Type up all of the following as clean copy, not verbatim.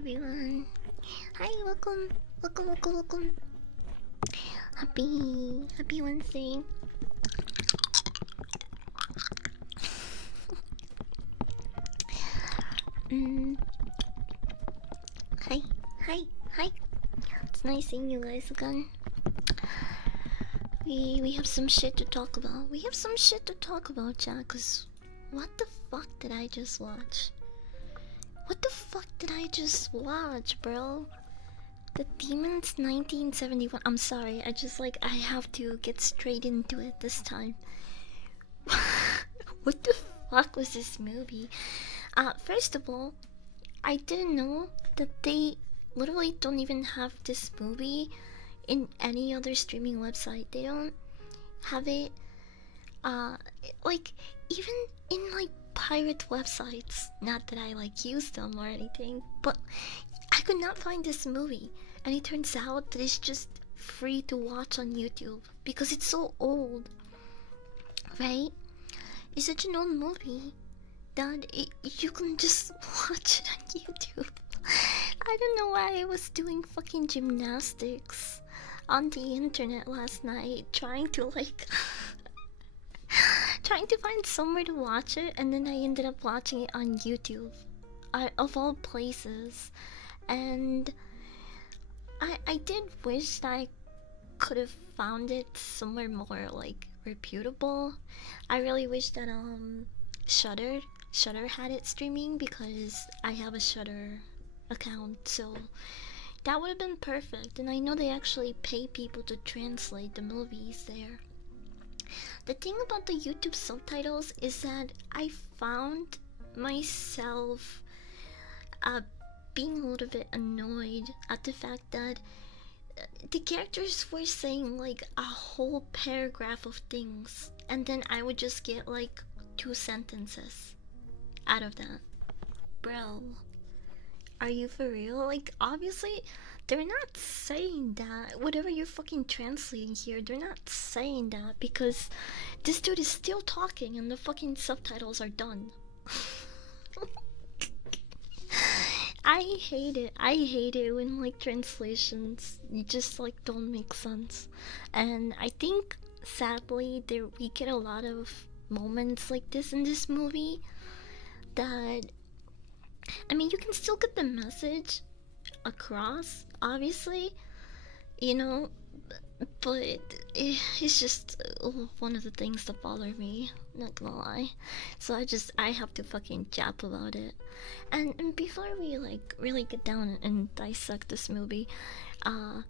everyone. Hi, welcome. Happy Wednesday. Mm, hi, hi. It's nice seeing you guys again. We have some shit to talk about. Chat. Cause what the fuck did I just watch? Bro? The Demons 1971. I'm sorry. I have to get straight into it this time. What the fuck was this movie? First of all, I didn't know that they literally don't even have this movie in any other streaming website. They don't have it, uh, like, even in, like, pirate websites. Not that I, like, use them or anything, but I could not find this movie. And it turns out that it's just free to watch on YouTube because it's so old, right? It's such an old movie that you can just watch it on YouTube. I don't know why I was doing fucking gymnastics on the internet last night trying to like trying to find somewhere to watch it, and then I ended up watching it on YouTube, of all places. And I did wish that I could have found it somewhere more like reputable. I really wish that Shutter Shutter had it streaming because I have a Shutter account, so that would have been perfect. And I know they actually pay people to translate the movies there. The thing about the YouTube subtitles is that I found myself uh, being a little bit annoyed at the fact that the characters were saying like a whole paragraph of things, and then I would just get like 2 sentences out of that. Bro, are you for real? Like, obviously, they're not saying that. Whatever you're fucking translating here, they're not saying that because this dude is still talking and the fucking subtitles are done. I hate it when like translations just like don't make sense. And I think sadly there we get a lot of moments like this in this movie that, I mean, you can still get the message across, obviously, you know, but it's just one of the things that bother me, not gonna lie. So I have to fucking jap about it. And before we like really get down and dissect this movie, uh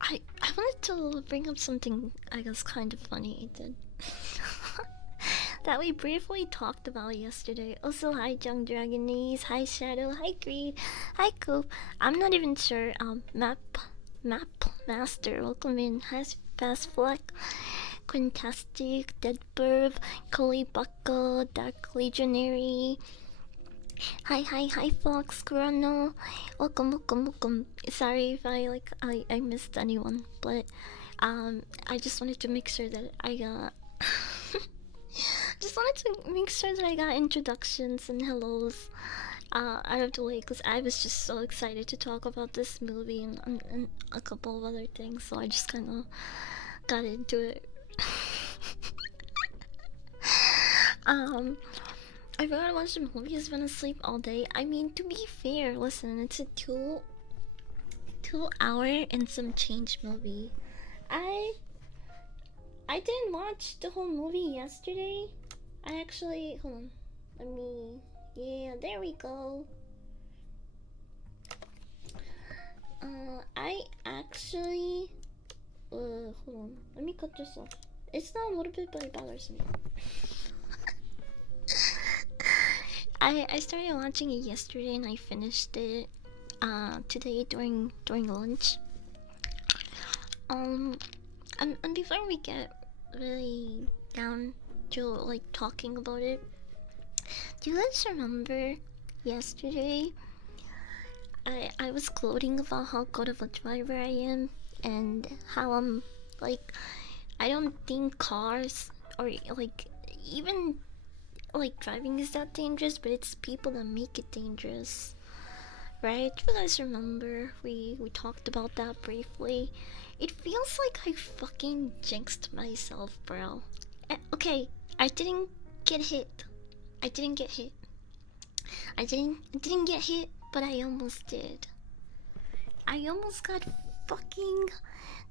I wanted to bring up something I guess kind of funny that that we briefly talked about yesterday. Also, hi Young Dragonese, hi Shadow, hi Greed, hi Coop. I'm not even sure. Map Master, welcome in. Has Fast Fleck, Quintastic, Deadburb, Kolibaka, Dark Legionary. Hi Fox, Chrono. Welcome. Sorry if I missed anyone, but I just wanted to make sure that I got just wanted to make sure that I got introductions and hellos out of the way because I was just so excited to talk about this movie and a couple of other things, so I just kind of got into it. um, I forgot to watch the movies. Been asleep all day. I mean, to be fair, listen, it's a two hour and some change movie. I I didn't watch the whole movie yesterday. I actually hold on. Let me. Yeah, there we go. I actually. Hold on. Let me cut this off. It's not a little bit, but it bothers me. I started watching it yesterday and I finished it today during lunch. Um, and before we get really down to like talking about it, do you guys remember yesterday I was gloating about how good of a driver I am and how I'm like, I don't think cars or like even like driving is that dangerous, but it's people that make it dangerous, right? You guys remember we talked about that briefly. It feels like I fucking jinxed myself, bro. Okay, I didn't get hit. I didn't get hit. I didn't get hit, but I almost did. I almost got fucking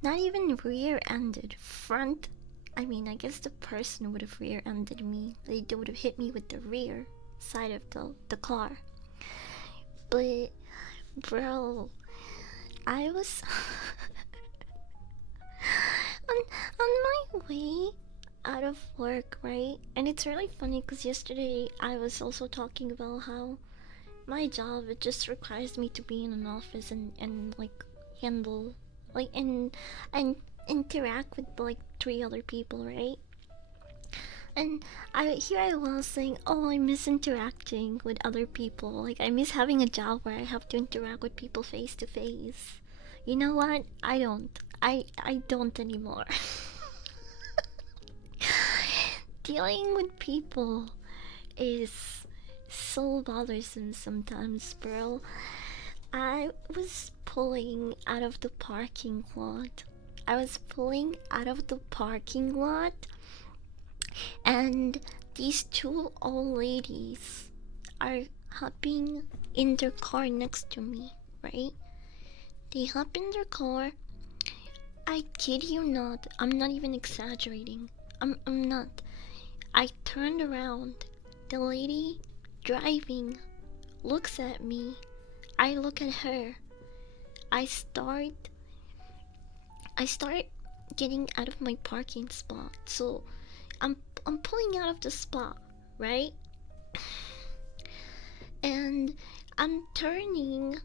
not even rear-ended. Front. I mean, I guess the person would have rear-ended me. They would have hit me with the rear side of the car. But bro, I was on my way out of work, right? And it's really funny because yesterday I was also talking about how my job, it just requires me to be in an office and like handle like and interact with like three other people, right? And I was saying, oh, I miss interacting with other people. Like I miss having a job where I have to interact with people face to face. You know what? I don't. I don't anymore. Dealing with people is so bothersome sometimes, bro. I was pulling out of the parking lot. I was pulling out of the parking lot, and these two old ladies are hopping in their car next to me, right? They hop in their car. I kid you not, I'm not even exaggerating. I'm not. I turned around. The lady driving looks at me. I look at her. I start I start getting out of my parking spot. So I'm pulling out of the spot, right? And I'm turning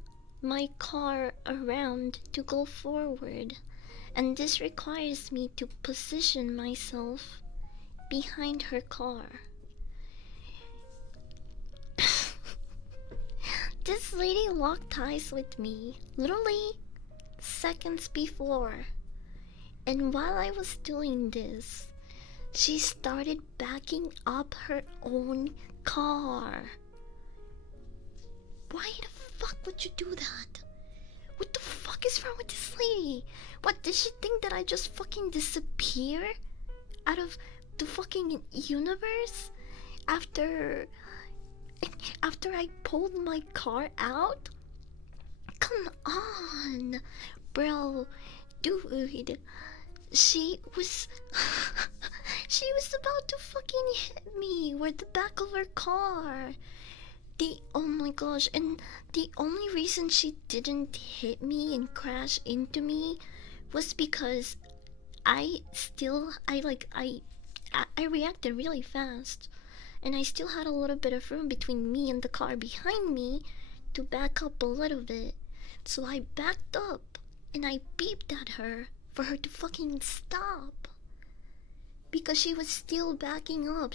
my car around to go forward. And this requires me to position myself behind her car. This lady locked eyes with me literally seconds before. And while I was doing this, she started backing up her own car. Why the fuck would you do that? What the fuck is wrong with this lady? What, did she think that I just fucking disappear out of the fucking universe after I pulled my car out? Come on, bro, dude. She was she was about to fucking hit me with the back of her car. Oh my gosh, and the only reason she didn't hit me and crash into me was because I reacted really fast, and I still had a little bit of room between me and the car behind me to back up a little bit. So I backed up and I beeped at her for her to fucking stop, because she was still backing up.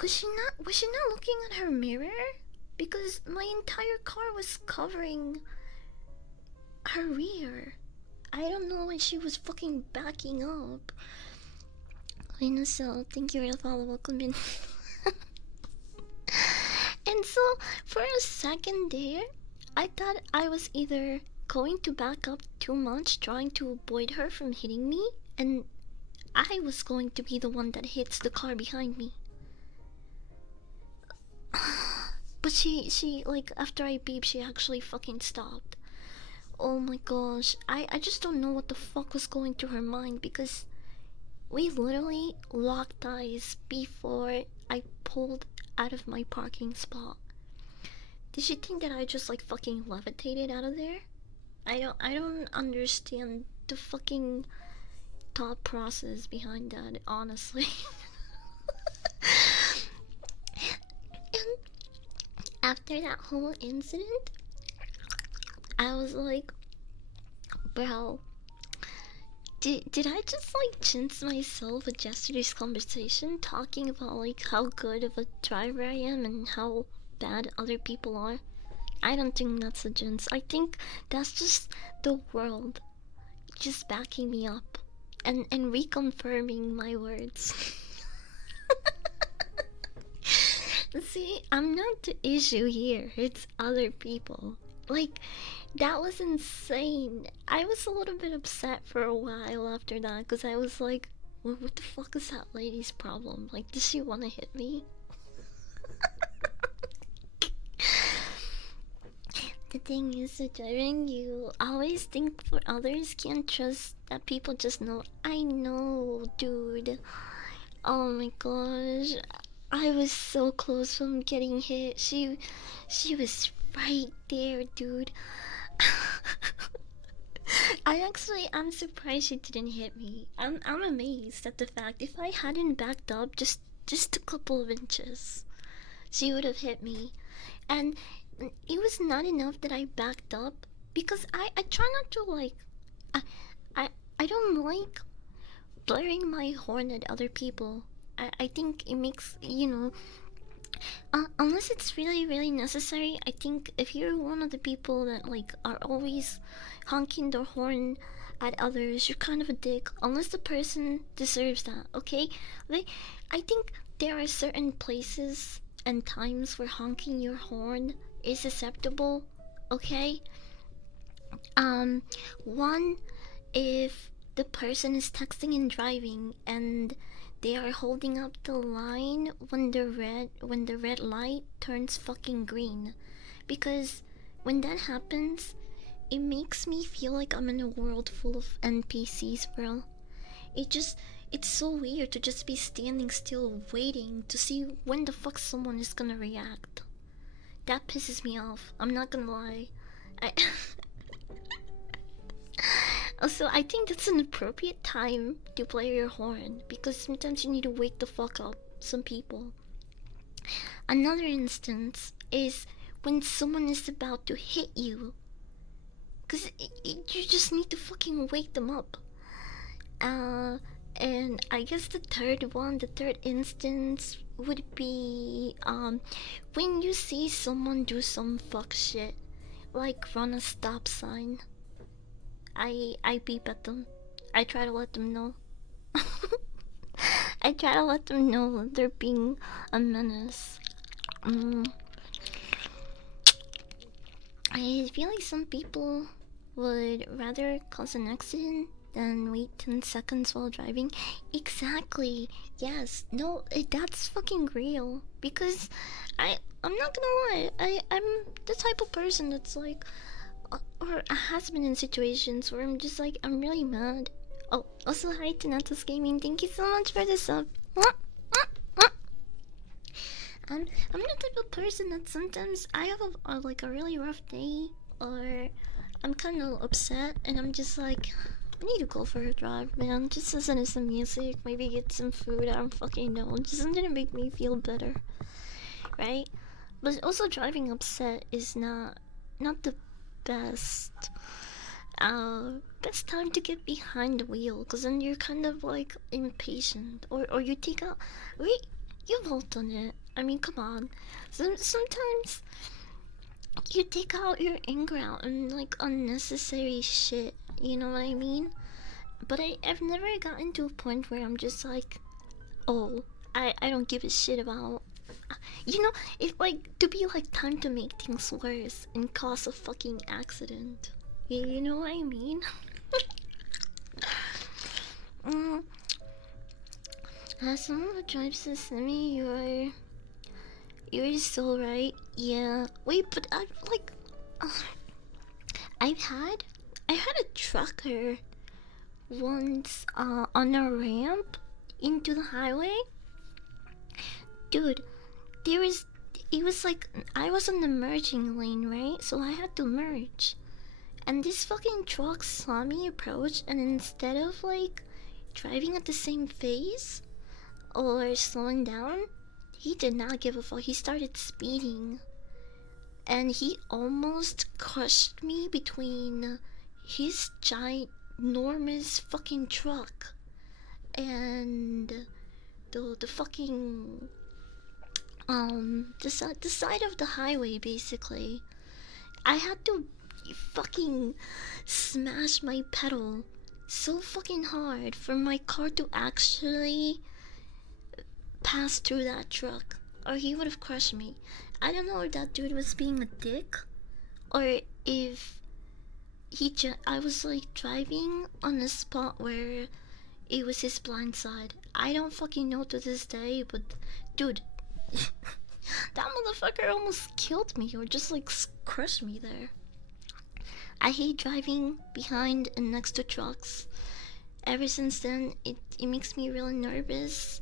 Was she not looking at her mirror? Because my entire car was covering her rear. I don't know why she was fucking backing up. So thank you for the follow, welcome in. And so for a second there, I thought I was either going to back up too much, trying to avoid her from hitting me, and I was going to be the one that hits the car behind me. But she like, after I beeped, she actually fucking stopped. Oh my gosh, I just don't know what the fuck was going through her mind, because we literally locked eyes before I pulled out of my parking spot. Did she think that I just like fucking levitated out of there? I don't understand the fucking thought process behind that, honestly. And after that whole incident, I was like, bro, did I just like jinx myself with yesterday's conversation, talking about like how good of a driver I am and how bad other people are? I don't think that's a jinx. I think that's just the world just backing me up and reconfirming my words. See, I'm not the issue here. It's other people. Like, that was insane. I was a little bit upset for a while after that because I was like, what the fuck is that lady's problem? Like, does she want to hit me? The thing is, with driving, you always think for others, can't trust that people just know. I know, dude. Oh my gosh. I was so close from getting hit. She was right there, dude. I'm surprised she didn't hit me. I'm amazed at the fact if I hadn't backed up just a couple of inches, she would have hit me. And it was not enough that I backed up because I try not to like I I I don't like blaring my horn at other people. I think it makes, unless it's really really necessary. I think if you're one of the people that like are always honking their horn at others, you're kind of a dick. Unless the person deserves that, okay? Like, I think there are certain places and times where honking your horn is acceptable. Okay. Um, One, if the person is texting and driving and they are holding up the line when the red light turns fucking green, because when that happens, it makes me feel like I'm in a world full of NPCs, bro. It just it's so weird to just be standing still waiting to see when the fuck someone is gonna react. That pisses me off. I'm not gonna lie. I Also, I think that's an appropriate time to play your horn because sometimes you need to wake the fuck up some people. Another instance is when someone is about to hit you because you just need to fucking wake them up. Uh, and I guess the third instance would be when you see someone do some fuck shit, like run a stop sign. I beep at them. I try to let them know. I try to let them know they're being a menace. Mm, I feel like some people would rather cause an accident than wait 10 seconds while driving. Exactly. Yes. No, that's fucking real. Because I'm not gonna lie. I'm the type of person that's like, or has been in situations where I'm just like, I'm really mad. Oh, also hi to Natos Gaming. Thank you so much for the sub. I'm the type of person that sometimes I have like a really rough day, or I'm kind of upset, and I'm just like, I need to go for a drive, man. Just listen to some music, maybe get some food. I don't fucking know. Just something to make me feel better, right? But also driving upset is not the best. Best time to get behind the wheel, cause then you're kind of like impatient, or you take out. Wait, you've all done it. I mean, come on. Sometimes you take out your anger out and like unnecessary shit. You know what I mean? But I've never gotten to a point where I'm just like, oh, I don't give a shit about. You know, it like to be like time to make things worse and cause a fucking accident. You know what I mean? mm, as someone who drives a semi, you're so right. Yeah. Wait, but uh, I've had I had a trucker once on a ramp into the highway. Dude, there was it was like I was on the merging lane, right? So I had to merge. And this fucking truck saw me approach, and instead of like driving at the same pace or slowing down, he did not give a fuck. He started speeding, and he almost crushed me between his ginormous fucking truck and the fucking the side of the highway basically. I had to fucking smash my pedal so fucking hard for my car to actually pass through that truck. or he would have crushed me. I don't know if that dude was being a dick, or if I was like driving on a spot where it was his blind side. I don't fucking know to this day, but dude, that motherfucker almost killed me or just like crushed me there. I hate driving behind and next to trucks. Ever since then, it makes me really nervous.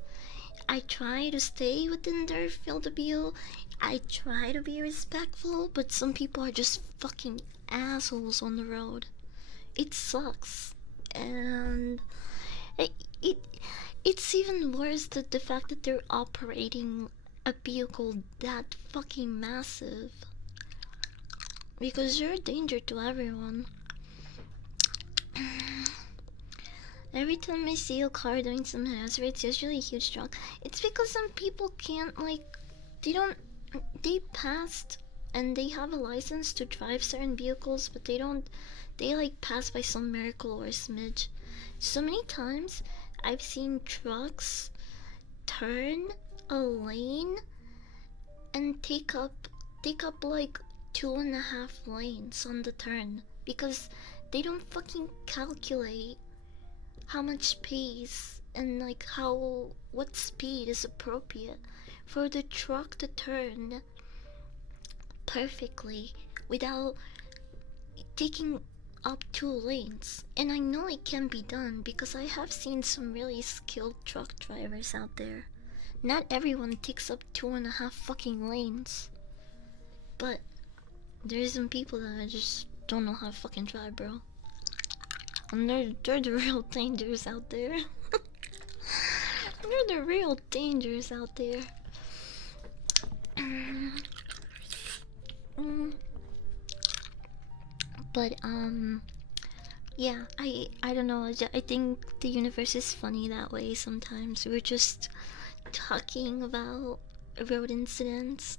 I try to stay within their field of view. I try to be respectful, but some people are just fucking assholes on the road. It sucks. And it, it it's even worse that the fact that they're operating a vehicle that fucking massive. Because you're a danger to everyone. Every time I see a car doing some hazard, it's usually a huge truck. It's because some people can't, like, they don't, they passed and they have a license to drive certain vehicles, but they don't, they like pass by some miracle or smidge. So many times I've seen trucks turn a lane and take up like 2.5 lanes on the turn because they don't fucking calculate how much pace and like what speed is appropriate for the truck to turn perfectly without taking up 2 lanes. And I know it can be done because I have seen some really skilled truck drivers out there. Not everyone takes up 2.5 fucking lanes, but there's some people that just don't know how to fucking drive, bro. And they're the real dangers out there. They're the real dangers out there. But yeah, I don't know. I think the universe is funny that way sometimes. We're just talking about road incidents.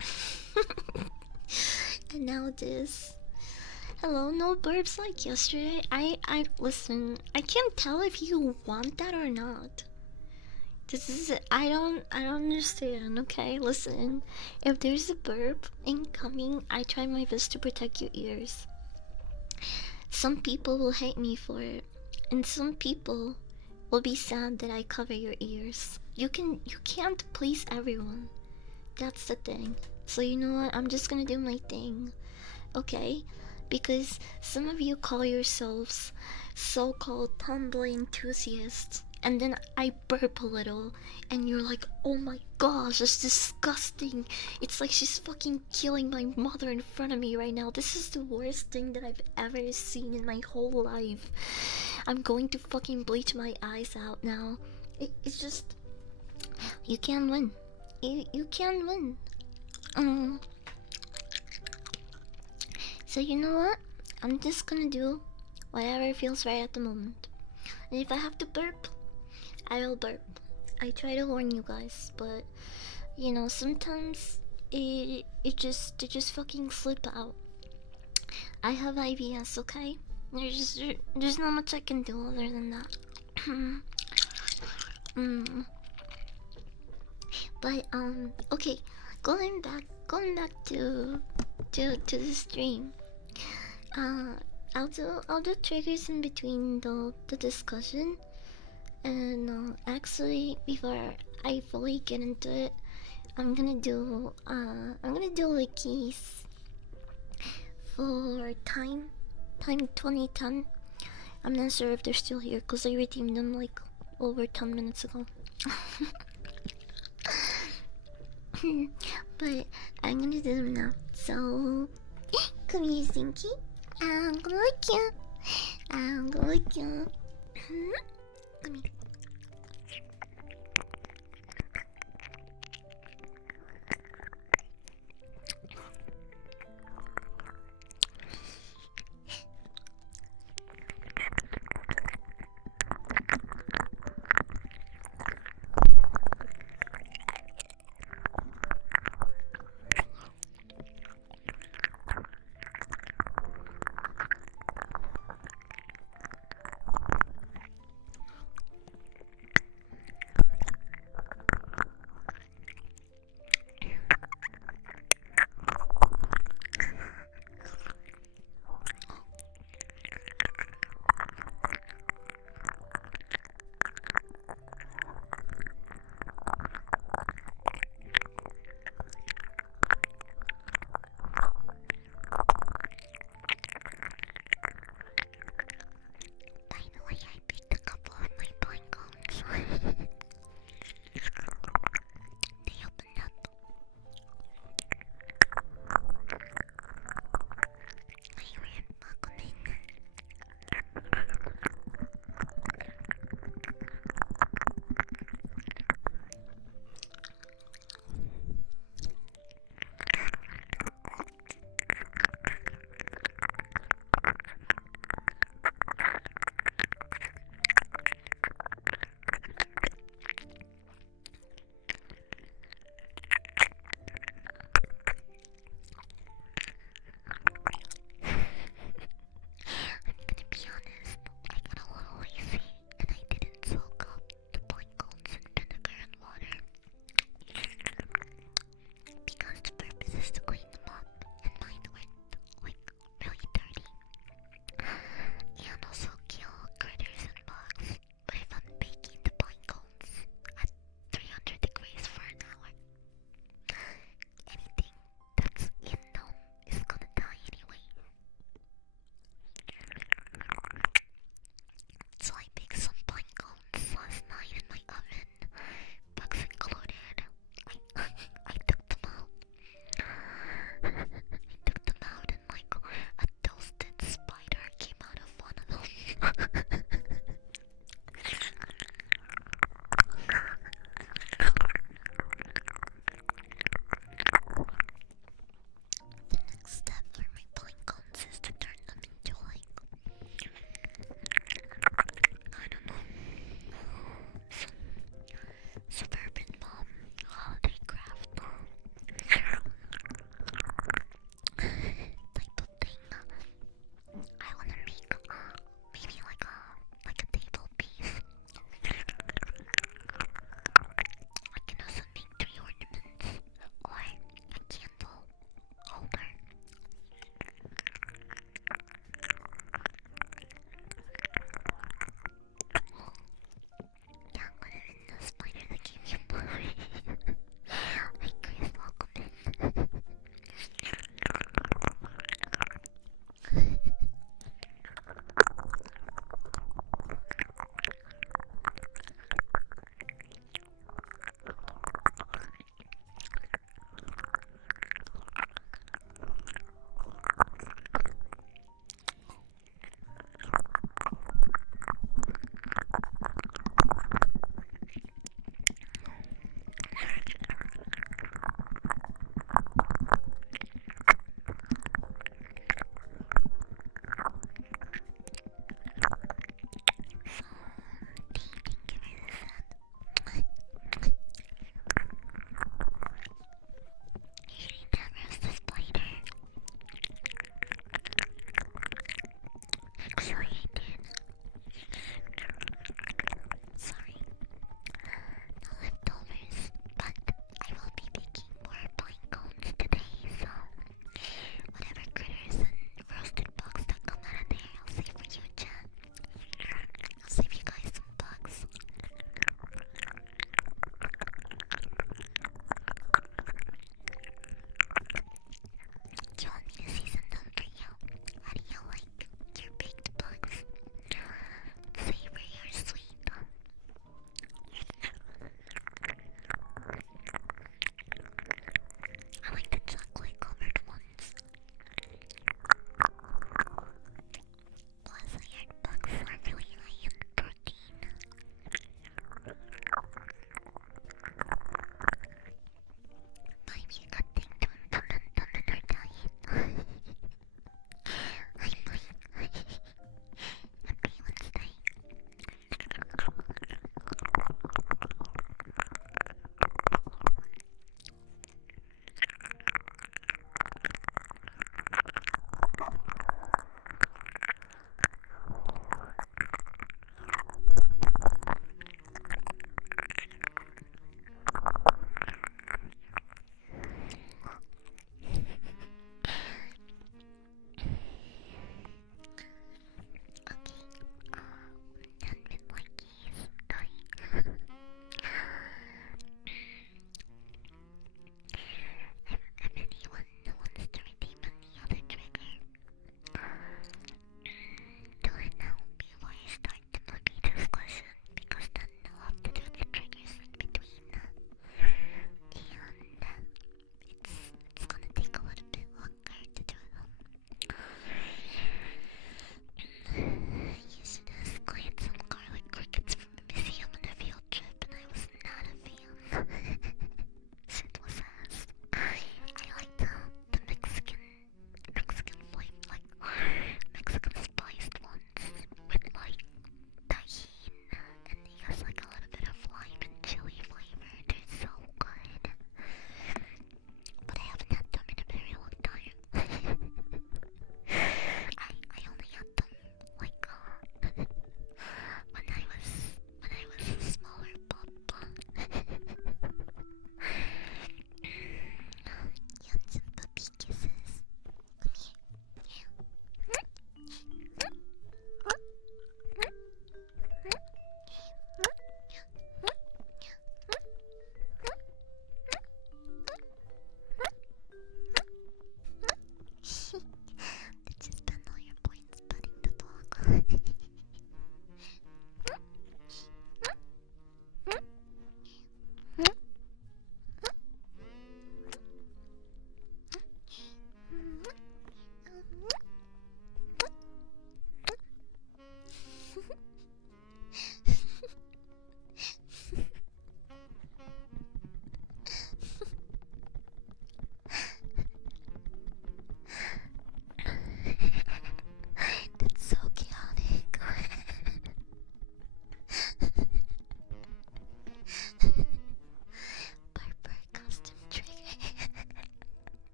And now this. Hello, no burps like yesterday. I listen. I can't tell if you want that or not. This is I don't understand. Okay, listen. If there's a burp incoming, I try my best to protect your ears. Some people will hate me for it, and some people will be sad that I cover your ears. You can't please everyone. That's the thing. So you know what? I'm just gonna do my thing. Okay? Because some of you call yourselves so-called tumbling enthusiasts, and then I burp a little, and you're like, oh my gosh, that's disgusting. It's like she's fucking killing my mother in front of me right now. This is the worst thing that I've ever seen in my whole life. I'm going to fucking bleach my eyes out now. It's just, you can't win. You can't win. So you know what? I'm just gonna do whatever feels right at the moment. And if I have to burp, I will burp. I try to warn you guys, but you know, sometimes it just fucking slip out. I have IBS, okay? There's not much I can do other than that. But okay, going back to the stream. I'll do triggers in between the discussion, and actually before I fully get into it, I'm gonna do wikis for time 2010. I'm not sure if they're still here because I redeemed them like over 10 minutes ago. But I'm gonna do them now. So come here, Stinky. I'm gonna lick you. I'm gonna lick you. Come here.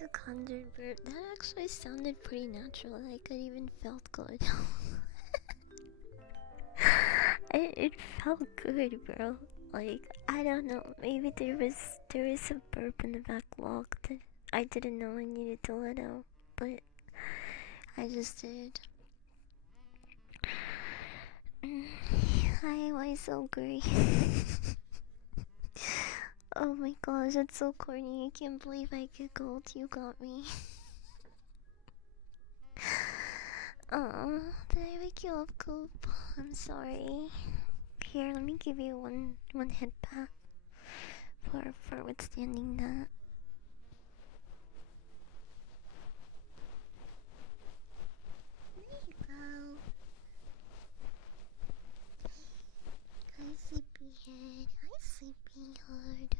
was a conjured bird. That actually sounded pretty natural. Like it even felt good. it felt good, bro. Like I don't know. Maybe there is a burp in the backlog that I didn't know I needed to let out, but I just did. Hi, why so great? Oh my gosh, that's so corny. I can't believe I giggled. You got me. Oh, did I wake you up, Coop? I'm sorry. Here, let me give you one hit back for withstanding that. There you go. Hi, sleepyhead. Hi, sleepyhead.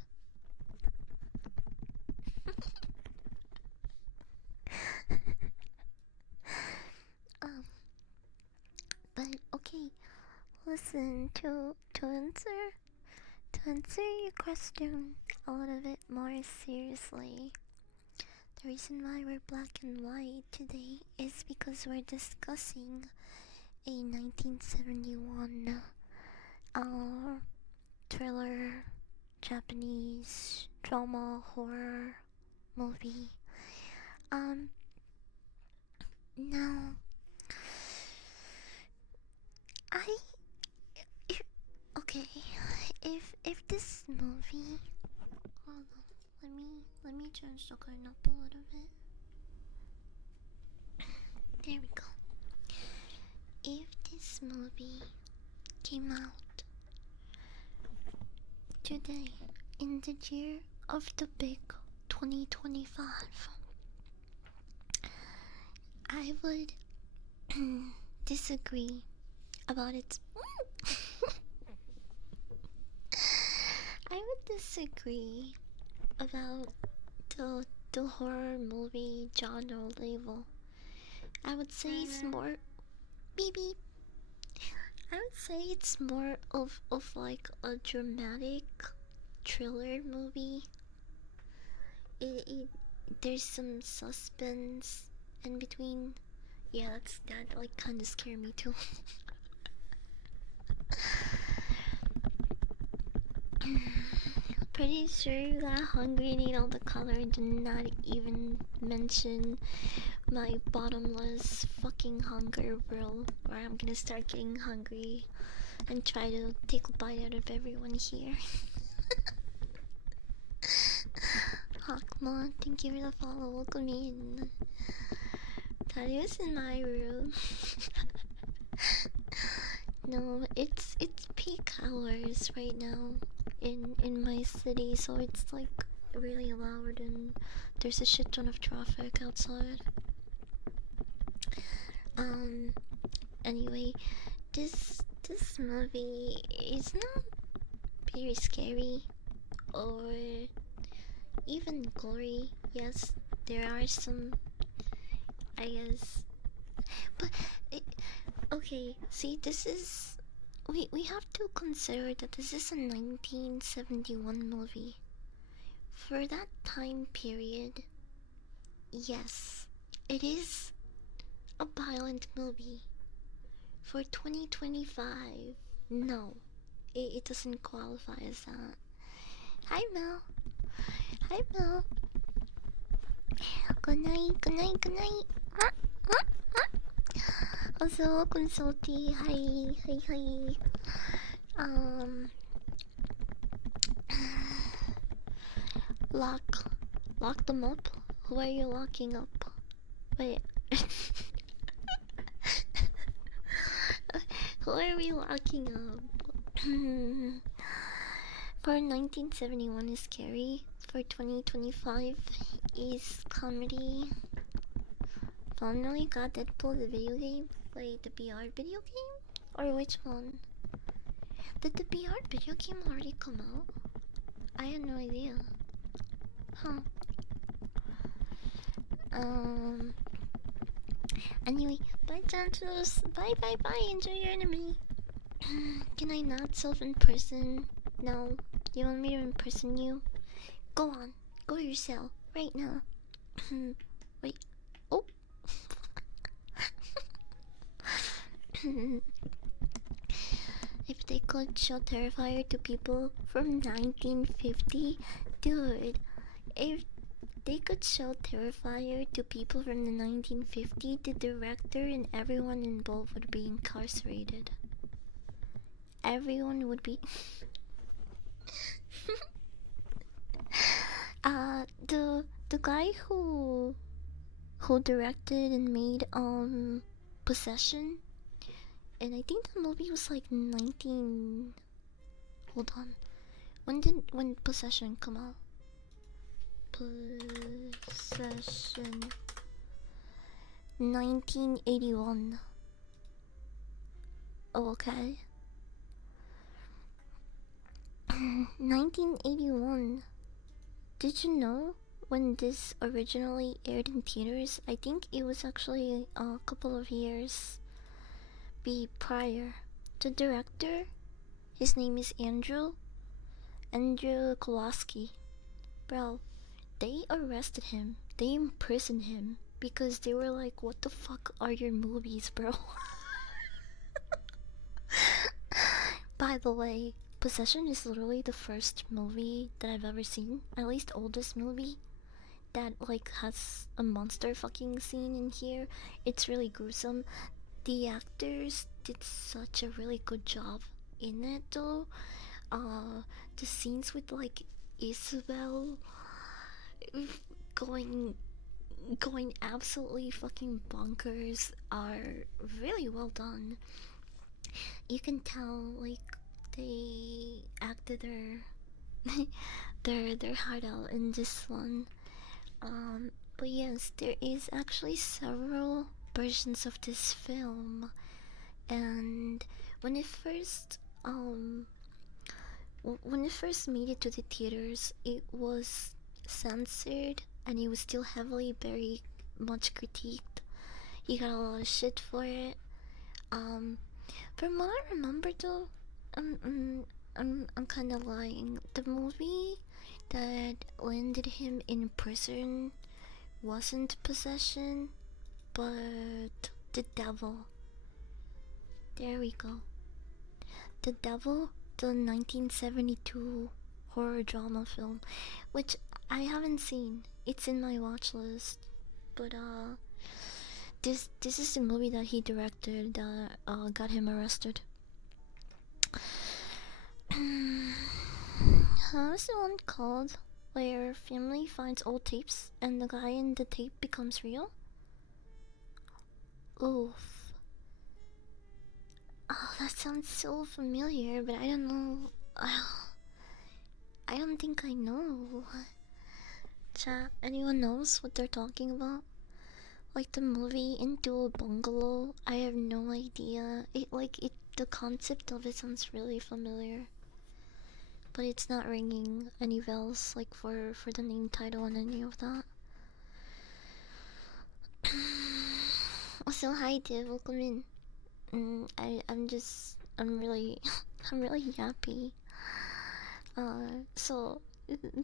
um, but okay. Listen, to answer your question a little bit more seriously, the reason why we're black and white today is because we're discussing a 1971 thriller Japanese drama horror movie. Um Now I if, okay, if this movie, hold on, let me change the curtain up a little bit. There we go. If this movie came out today in the year of the big 2025, I would disagree about its I would disagree about the horror movie genre label. I would say it's more beep beep. I would say it's more of like a dramatic thriller movie. It there's some suspense in between. Yeah, that like kind of scared me too. Pretty sure you got hungry and ate all the color and did not even mention my bottomless fucking hunger, bro. Or I'm gonna start getting hungry and try to take a bite out of everyone here. Hawkmon, thank you for the follow. Welcome in. That is in my room. No, it's peak hours right now in my city, so it's like really loud and there's a shit ton of traffic outside. Um. Anyway, this movie is not very scary or even gory. Yes, there are some, I guess, but it, okay. See, this is we have to consider that this is a 1971 movie. For that time period, yes, it is a violent movie. For 2025, no, it doesn't qualify as that. Hi Mel. Hi Mel. Good night, good night, good night. Huh? Huh? Huh? Also, welcome Salty. Hi, hi, hi. Um, lock, lock them up. Who are you locking up? Wait. Who are we locking up? For 1971 is scary. For 2025 is comedy. Finally got Deadpool the video game. Wait, the BR video game? Or which one? Did the BR video game already come out? I had no idea. Huh. Anyway, bye Chantos. Bye bye bye. Enjoy your enemy. Can I not self-imperson? No. You want me to imperson you? Go on. Go yourself. Right now. Wait. Oh. If they could show Terrifier to people from 1950, dude. If they could show Terrifier to people from the 1950s, the director and everyone involved would be incarcerated. Everyone would be. The guy who directed and made Possession, and I think the movie was like 19. Hold on, when Possession come out? Possession 1981. Oh, okay. 1981. Did you know when this originally aired in theaters? I think it was actually a couple of years prior. The director, his name is Andrew Kowalski. Bro, they arrested him. They imprisoned him because they were like, "What the fuck are your movies, bro?" By the way, Possession is literally the first movie that I've ever seen, at least oldest movie, that like has a monster fucking scene in here. It's really gruesome. The actors did such a really good job in it though. The scenes with like Isabel going going absolutely fucking bonkers are really well done. You can tell like they acted their heart out in this one. But yes, there is actually several versions of this film, and when it first when it first made it to the theaters, it was censored and it was still heavily very much critiqued. He got a lot of shit for it. Um, from what I remember though, I'm I'm kind of lying. The movie that landed him in prison wasn't Possession, but The Devil. There we go. The Devil, the 1972 horror drama film, which I haven't seen. It's in my watch list, but this is the movie that he directed that got him arrested. How's the one called where family finds old tapes and the guy in the tape becomes real? Oof. Oh, that sounds so familiar, but I don't know. I don't think I know. Chat, anyone knows what they're talking about? Like the movie Into a Bungalow? I have no idea. The concept of it sounds really familiar. But it's not ringing any bells, like for the name title and any of that. Also, hi Div, welcome in. I'm really, I'm really happy. So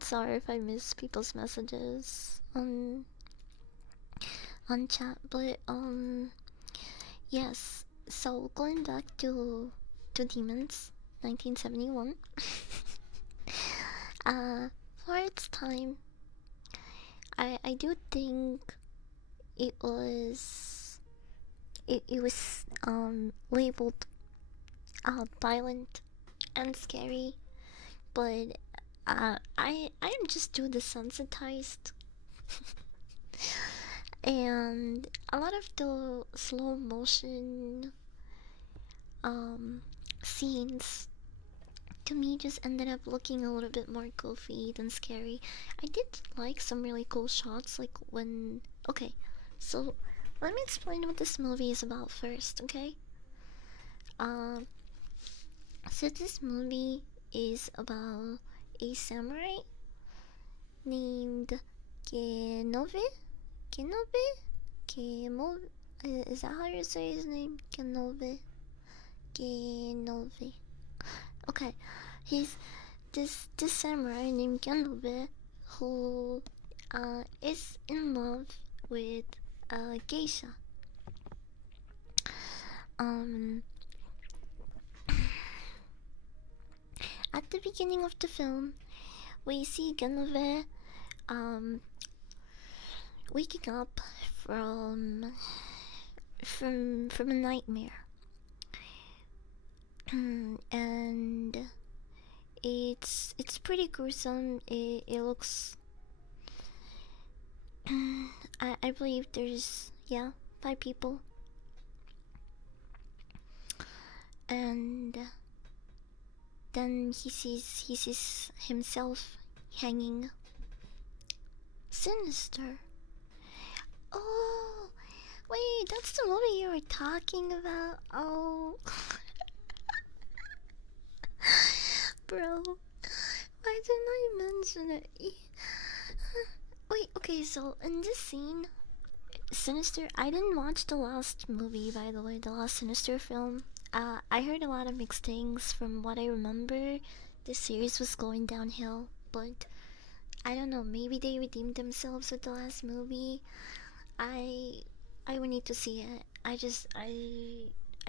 sorry if I miss people's messages on chat, but yes. So going back to Demons, 1971. For its time, I do think it was it was labeled violent and scary, but I am just too desensitized, and a lot of the slow motion scenes to me just ended up looking a little bit more goofy than scary. I did like some really cool shots, like when. Okay, so let me explain what this movie is about first, okay? Um, so this movie is about a samurai named Kenove? Kenove? Kemo? Is that how you say his name? Kenove? Kenove. Okay, he's this samurai named Kenove who is in love with a geisha. Um, at the beginning of the film, we see Genove um waking up from from a nightmare, and it's pretty gruesome. It looks. I believe there's, yeah, 5 people, and then he sees himself hanging. Sinister. Oh, wait, that's the movie you were talking about. Oh, bro, why didn't I mention it? Wait, okay, so in this scene, Sinister. I didn't watch the last movie, by the way, the last Sinister film. I heard a lot of mixed things. From what I remember, the series was going downhill, but I don't know. Maybe they redeemed themselves with the last movie. I I would need to see it. I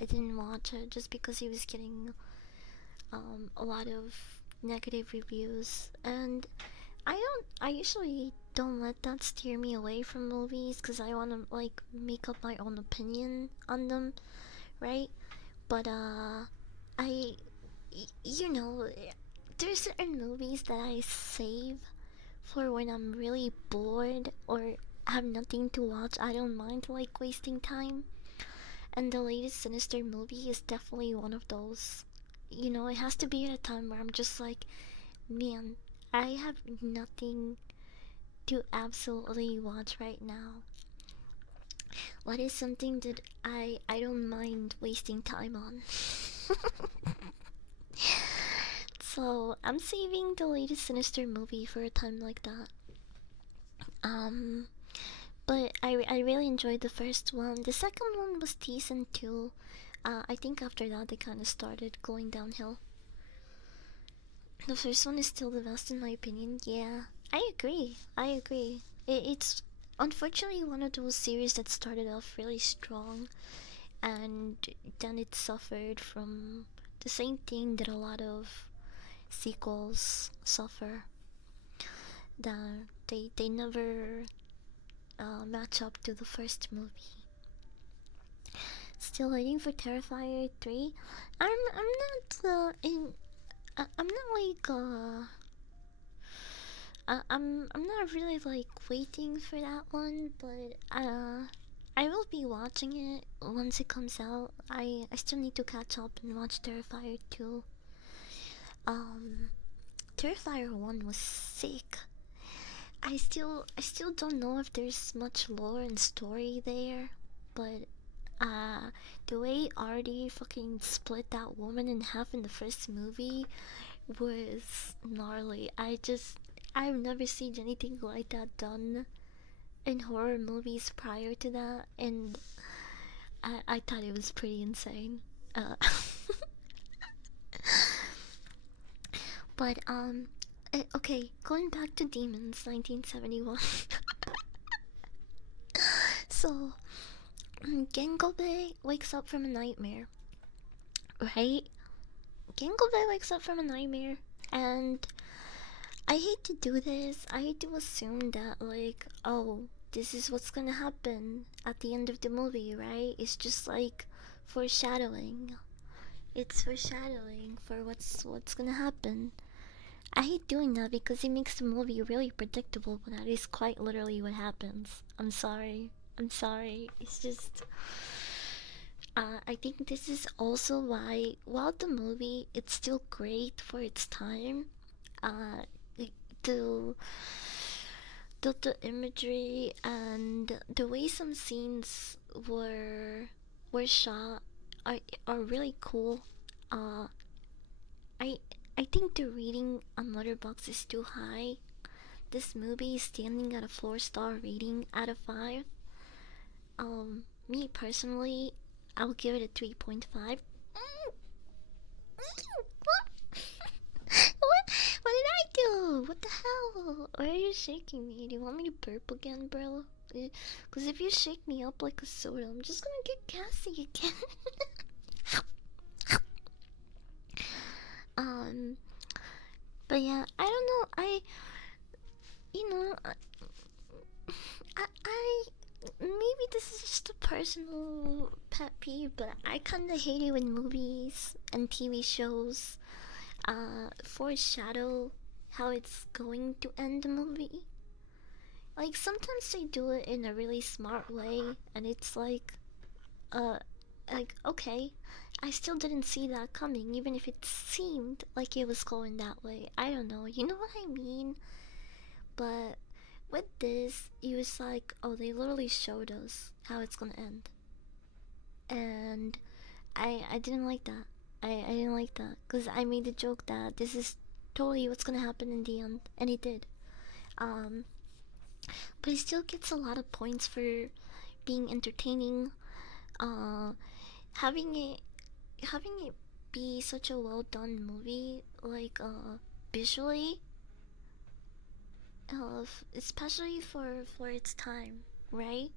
didn't watch it just because he was getting a lot of negative reviews, and I usually don't let that steer me away from movies because I want to like make up my own opinion on them, right? But I you know, there's certain movies that I save for when I'm really bored or have nothing to watch. I don't mind like wasting time. And the latest Sinister movie is definitely one of those. You know, it has to be at a time where I'm just like, man, I have nothing to absolutely watch right now. What is something that I don't mind wasting time on? So I'm saving the latest Sinister movie for a time like that. Um, but I really enjoyed the first one. The second one was decent too. I think after that they kind of started going downhill. The first one is still the best in my opinion. Yeah, I agree. I agree. It's unfortunately one of those series that started off really strong, and then it suffered from the same thing that a lot of sequels suffer. That they never match up to the first movie. Still waiting for Terrifier 3. I'm not in. I'm not like I'm not really like waiting for that one, but I will be watching it once it comes out. I still need to catch up and watch Terrifier 2. Um Terrifier 1 was sick. I still don't know if there's much lore and story there, but the way Artie fucking split that woman in half in the first movie was gnarly. I've never seen anything like that done in horror movies prior to that, and I thought it was pretty insane. Uh, but okay, going back to Demons, 1971. So Gengobe wakes up from a nightmare, right? Gengobe wakes up from a nightmare, and I hate to do this. I hate to assume that, like, oh, this is what's gonna happen at the end of the movie, right? It's just like foreshadowing. It's foreshadowing for what's gonna happen. I hate doing that because it makes the movie really predictable, but that is quite literally what happens. I'm sorry. I'm sorry. It's just. I think this is also why, while the movie it's still great for its time, uh, the the imagery and the way some scenes were shot are really cool. Uh, I I think the rating on Letterboxd is too high. This movie is standing at a 4-star rating out of 5. Me personally, I'll give it a 3.5. What? What did I do? What the hell? Why are you shaking me? Do you want me to burp again, bro? Because if you shake me up like a soda, I'm just gonna get gassy again. um, but yeah, I don't know. You know, I maybe this is just a personal pet peeve, but I kind of hate it when movies and TV shows foreshadow how it's going to end the movie. Like sometimes they do it in a really smart way, and it's uh, okay, I still didn't see that coming, even if it seemed like it was going that way. I don't know, you know what I mean? But with this, it was like, oh, they literally showed us how it's gonna end, and I didn't like that. I didn't like that because I made the joke that this is totally what's gonna happen in the end, and it did. Um, but he still gets a lot of points for being entertaining. Uh, having it having it be such a well done movie, like visually, especially for its time, right?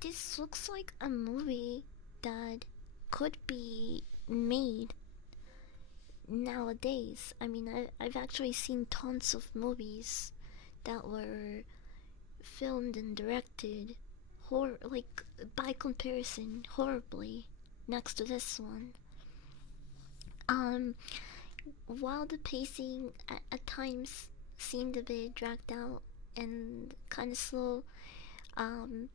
This looks like a movie that could be made nowadays. I mean, I've actually seen tons of movies that were filmed and directed like by comparison horribly next to this one. Um, while the pacing at times seemed a bit dragged out and kind of slow, um,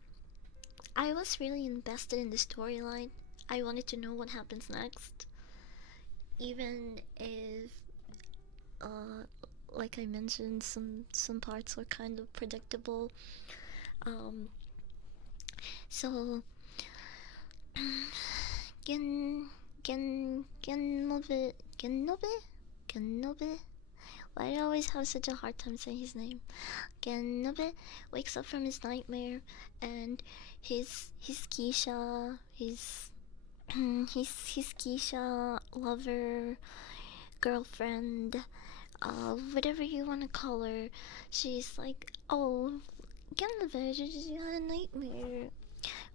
I was really invested in the storyline. I wanted to know what happens next, even if, uh, like I mentioned, some parts were kind of predictable. Um, so Gen Genobe. Why do I always have such a hard time saying his name? Genobe wakes up from his nightmare, and his Keisha, his Keisha lover, girlfriend, whatever you want to call her. She's like, oh, Genobe, you had a nightmare.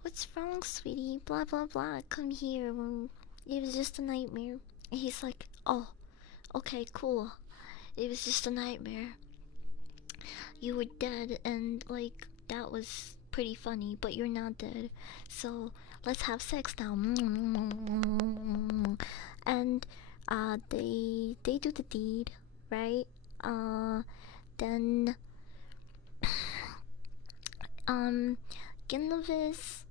What's wrong, sweetie? Blah blah blah. Come here. It was just a nightmare. And he's like, oh, okay, cool. It was just a nightmare. You were dead, and like that was pretty funny, but you're not dead. So let's have sex now. And they do the deed, right? Uh, then um, Ginlovis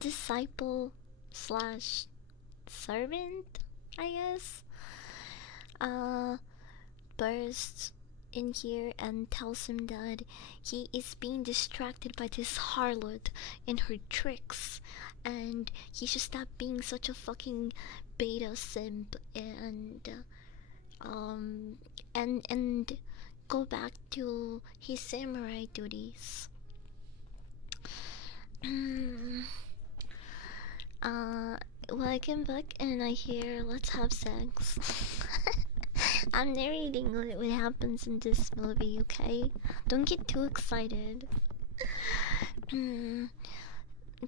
disciple slash servant, I guess, uh, bursts in here and tells him that he is being distracted by this harlot and her tricks, and he should stop being such a fucking beta simp um and go back to his samurai duties. Uh, well, I came back and I hear let's have sex. I'm narrating what happens in this movie, okay? Don't get too excited.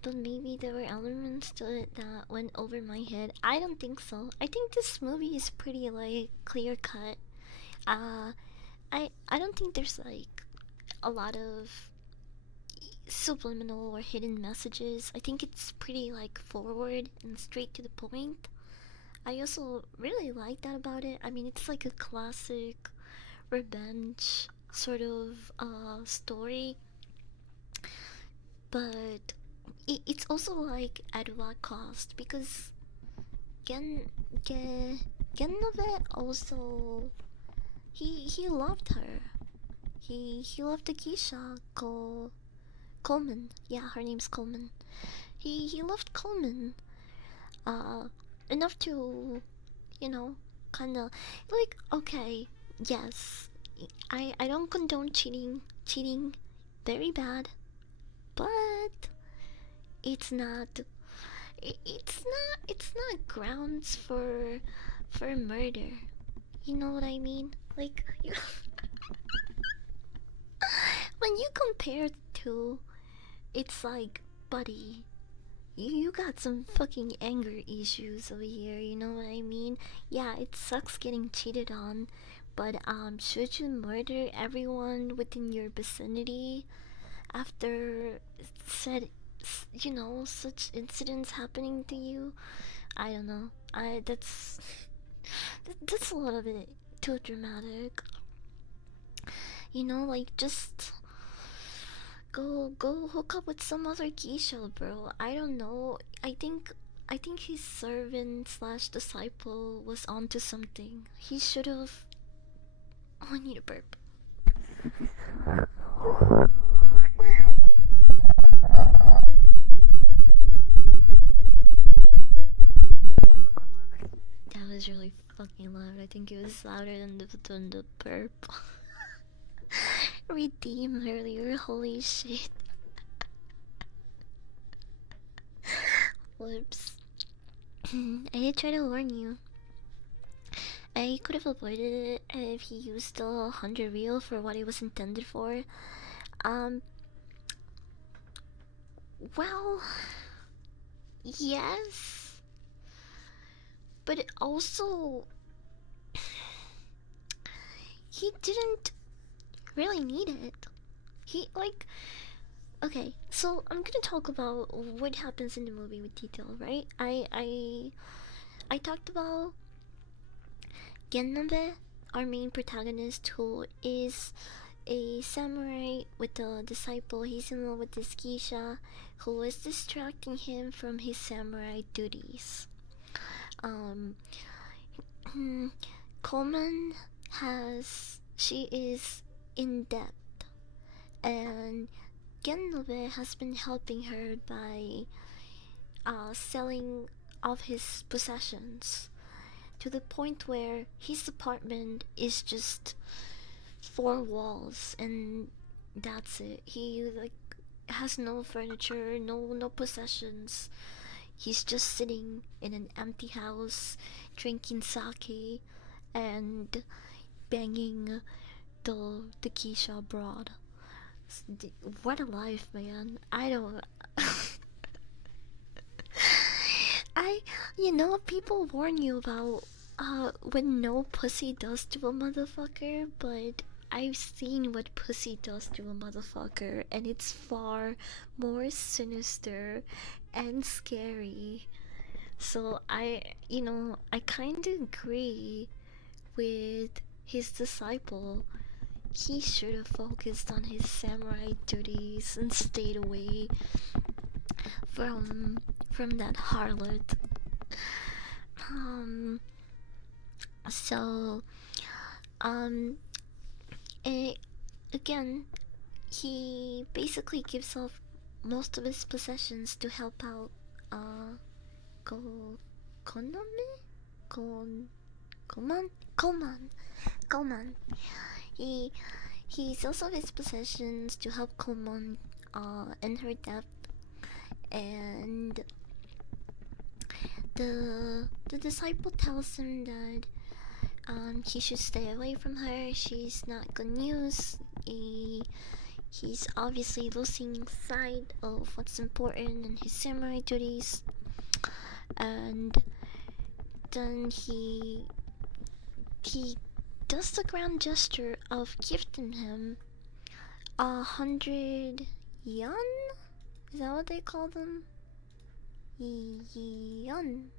But maybe there were elements to it that went over my head. I don't think so. I think this movie is pretty like clear cut. Uh, I don't think there's like a lot of subliminal or hidden messages. I think it's pretty like forward and straight to the point. I also really like that about it. I mean, it's like a classic revenge sort of story, but it's also like at what cost? Because Gen Gen Genove also he loved her. He loved Akisha Coleman. Yeah, her name's Coleman. He loved Coleman. Uh, enough to, you know, kind of like okay, yes, I don't condone cheating, very bad, but it's not it's not grounds for murder. You know what I mean? Like you when you compare the two, it's like, buddy, you got some fucking anger issues over here, you know what I mean? Yeah, it sucks getting cheated on, but should you murder everyone within your vicinity after said, such incidents happening to you? I don't know. That's a little bit too dramatic. Like just go hook up with some other geisha, bro. I don't know. I think his servant slash disciple was onto something. He should have. Oh, I need a burp. That was really fucking loud. I think it was louder than the burp. Redeem earlier. Holy shit. Whoops. I did try to warn you. I could have avoided it if he used the 100 reel for what it was intended for. Um, well, yes, but it also, he didn't really need it. Okay, so I'm gonna talk about what happens in the movie with detail, right? I talked about Gennabe, our main protagonist, who is a samurai with a disciple. He's in love with this geisha who is distracting him from his samurai duties. Um, Coleman she is in debt, and Gennobe has been helping her by selling off his possessions to the point where his apartment is just four walls and that's it. He like has no furniture, no possessions. He's just sitting in an empty house, drinking sake and banging the geisha broad. What a life, man. I don't. I, people warn you about when no pussy does to a motherfucker, but I've seen what pussy does to a motherfucker, and it's far more sinister and scary. So I kind of agree with his disciple. He should have focused on his samurai duties and stayed away from that harlot. Um. So, um, eh, again, he basically gives up most of his possessions to help out. Go, Koname, Kon, Koman, Koman, Koman. He he sells off his possessions to help Komon in her debt, and the disciple tells him that he should stay away from her. She's not good news. He's obviously losing sight of what's important in his samurai duties, and then he does the grand gesture of gifting him 100 yuan. Is that what they call them? Yuan.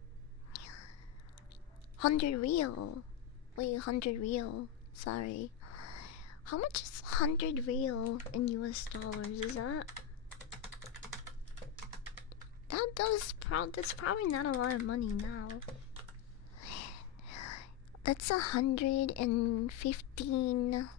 100 real. Wait, 100 real. Sorry. How much is 100 real in US dollars? Is that's probably not a lot of money now. That's 115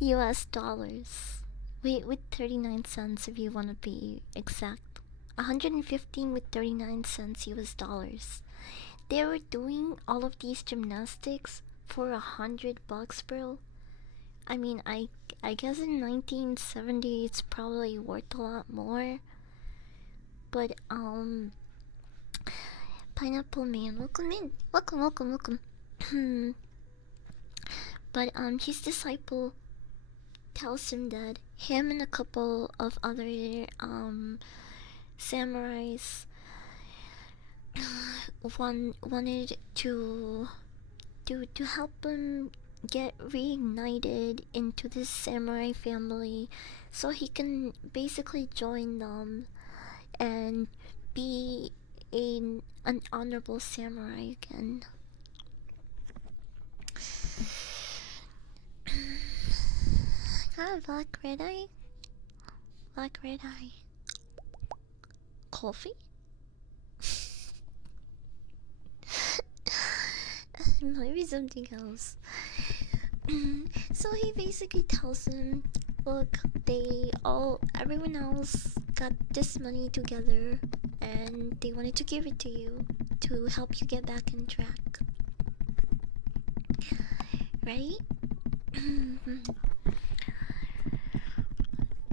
US dollars. Wait, with 39 cents if you want to be exact. 115 with 39 cents US dollars. They were doing all of these gymnastics for $100, bro. I mean, I guess in 1970 it's probably worth a lot more. But Pineapple Man, welcome in. Welcome. But his disciple tells him that him and a couple of other samurais wanted to help him get reignited into this samurai family so he can basically join them and be an honorable samurai again. Ah, black red eye. Black red eye. Coffee? Maybe something else. So he basically tells him, look, everyone else got this money together and they wanted to give it to you to help you get back on track. Right?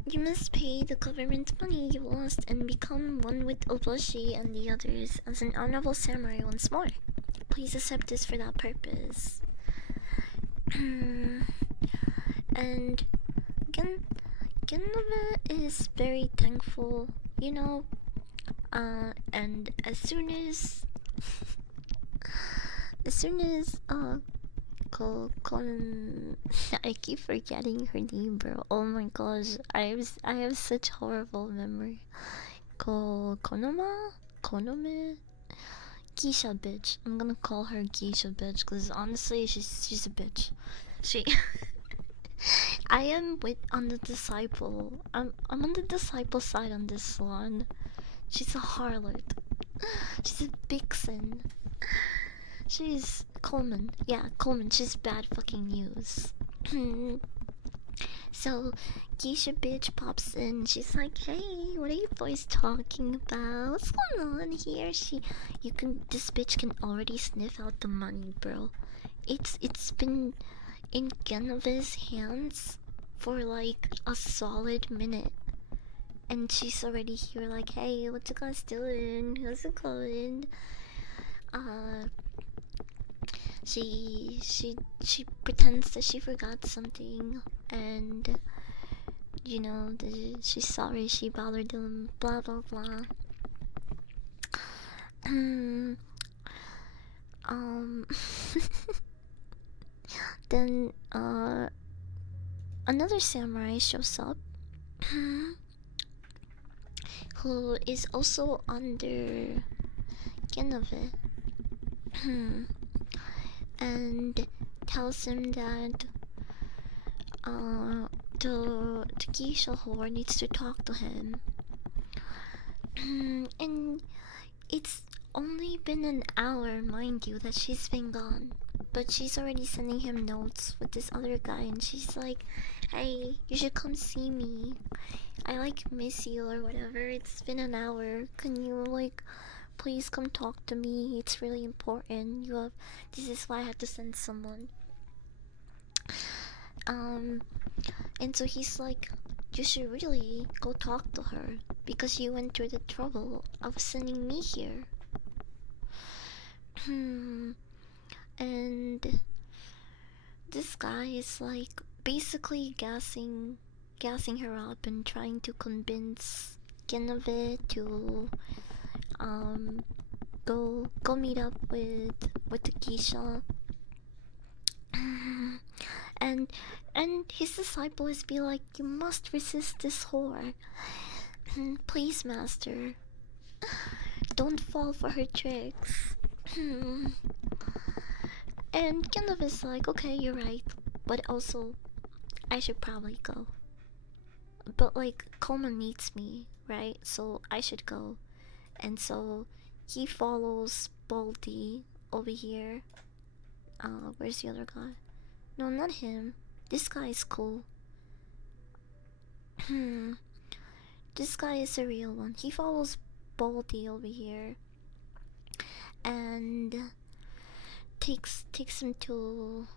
You must pay the government money you lost and become one with Oboshi and the others as an honorable samurai once more. Please accept this for that purpose. And Genova is very thankful, you know. And as soon as Colin, I keep forgetting her name, bro. Oh my gosh, I have such horrible memory. Konome, Geisha bitch. I'm gonna call her Geisha bitch because honestly, she's a bitch. She. I am on the disciple. I'm on the disciple side on this one. She's a harlot. She's a vixen. She's Coleman. Yeah, Coleman. She's bad fucking news. So, Geisha bitch pops in. She's like, "Hey, what are you boys talking about? What's going on here?" This bitch can already sniff out the money, bro. It's been in Genova's hands for like a solid minute. And she's already here like, hey, what you guys doing? How's it going? Uh she pretends that she forgot something and she's sorry she bothered them, blah blah blah. um then another samurai shows up who is also under Genove and tells him that the geisha whore needs to talk to him. And it's only been an hour, mind you, that she's been gone. But she's already sending him notes with this other guy, and she's like, hey, you should come see me. I like miss you or whatever. It's been an hour. Can you please come talk to me? It's really important. This is why I had to send someone. And so he's like, you should really go talk to her because you went through the trouble of sending me here. And this guy is like basically gassing her up and trying to convince Genove to go meet up with the geisha. and his disciple is be like, you must resist this whore. Please, master, don't fall for her tricks. And Genove is like, okay, you're right, but also I should probably go. But Coleman needs me, right? So I should go. And so he follows Baldy over here. Where's the other guy? No, not him. This guy is cool. This guy is a real one. He follows Baldy over here and takes him to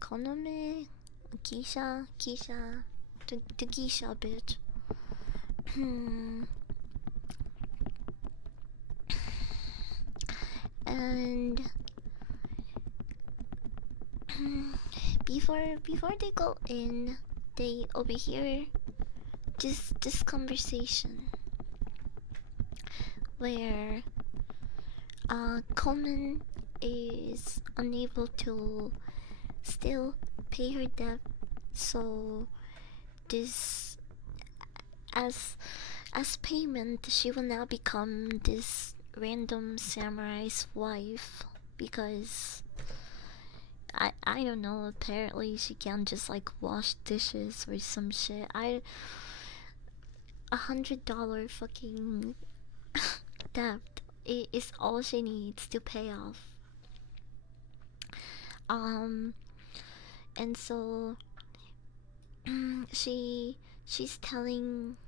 Konome, Geisha, the Geisha bitch. And before they go in, they overhear this conversation where Coleman is unable to still pay her debt, so this as as payment she will now become this random samurai's wife because I don't know, apparently she can't just like wash dishes or some shit. $100 fucking debt is all she needs to pay off. Um and so she she's telling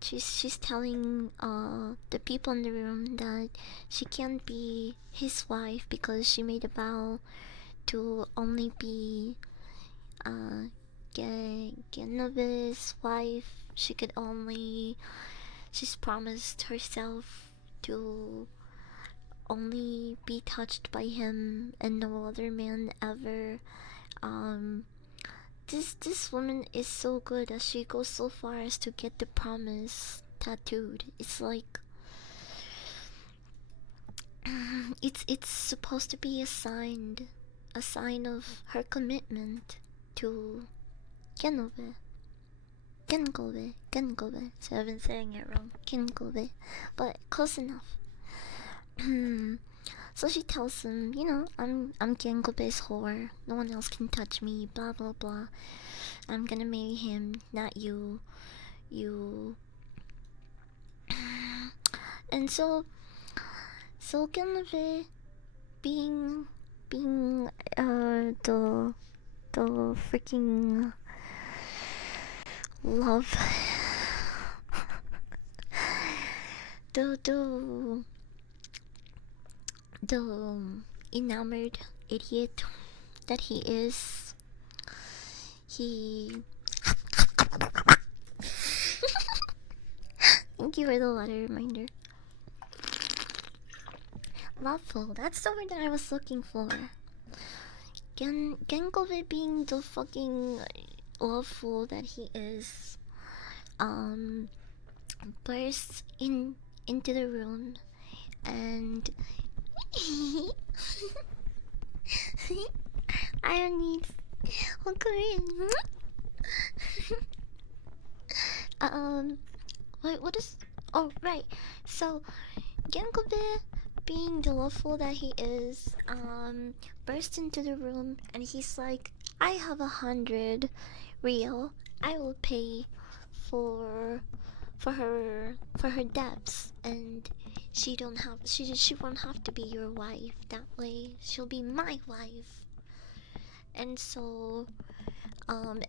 she's telling the people in the room that she can't be his wife because she made a vow to only be Genove's wife. She could only she's promised herself to only be touched by him and no other man ever. Um this woman is so good that she goes so far as to get the promise tattooed. It's like it's supposed to be a sign of her commitment to Genove. Gengobe. So I've been saying it wrong. Gengobe. But close enough. So she tells him, you know, I'm Gengobe's whore. No one else can touch me, blah blah blah. I'm gonna marry him, not you. You and so Genove being the freaking love the the the enamored idiot that he is, he thank you for the letter reminder. Loveful, that's the word that I was looking for. Gengove being the fucking loveful that he is, um, bursts into the room and I don't need Korean. What is? Oh right. So Genkobe, being the loveful that he is, bursts into the room and he's like, "I have 100 real. I will pay for her debts, and she won't have to be your wife. That way, she'll be my wife." And so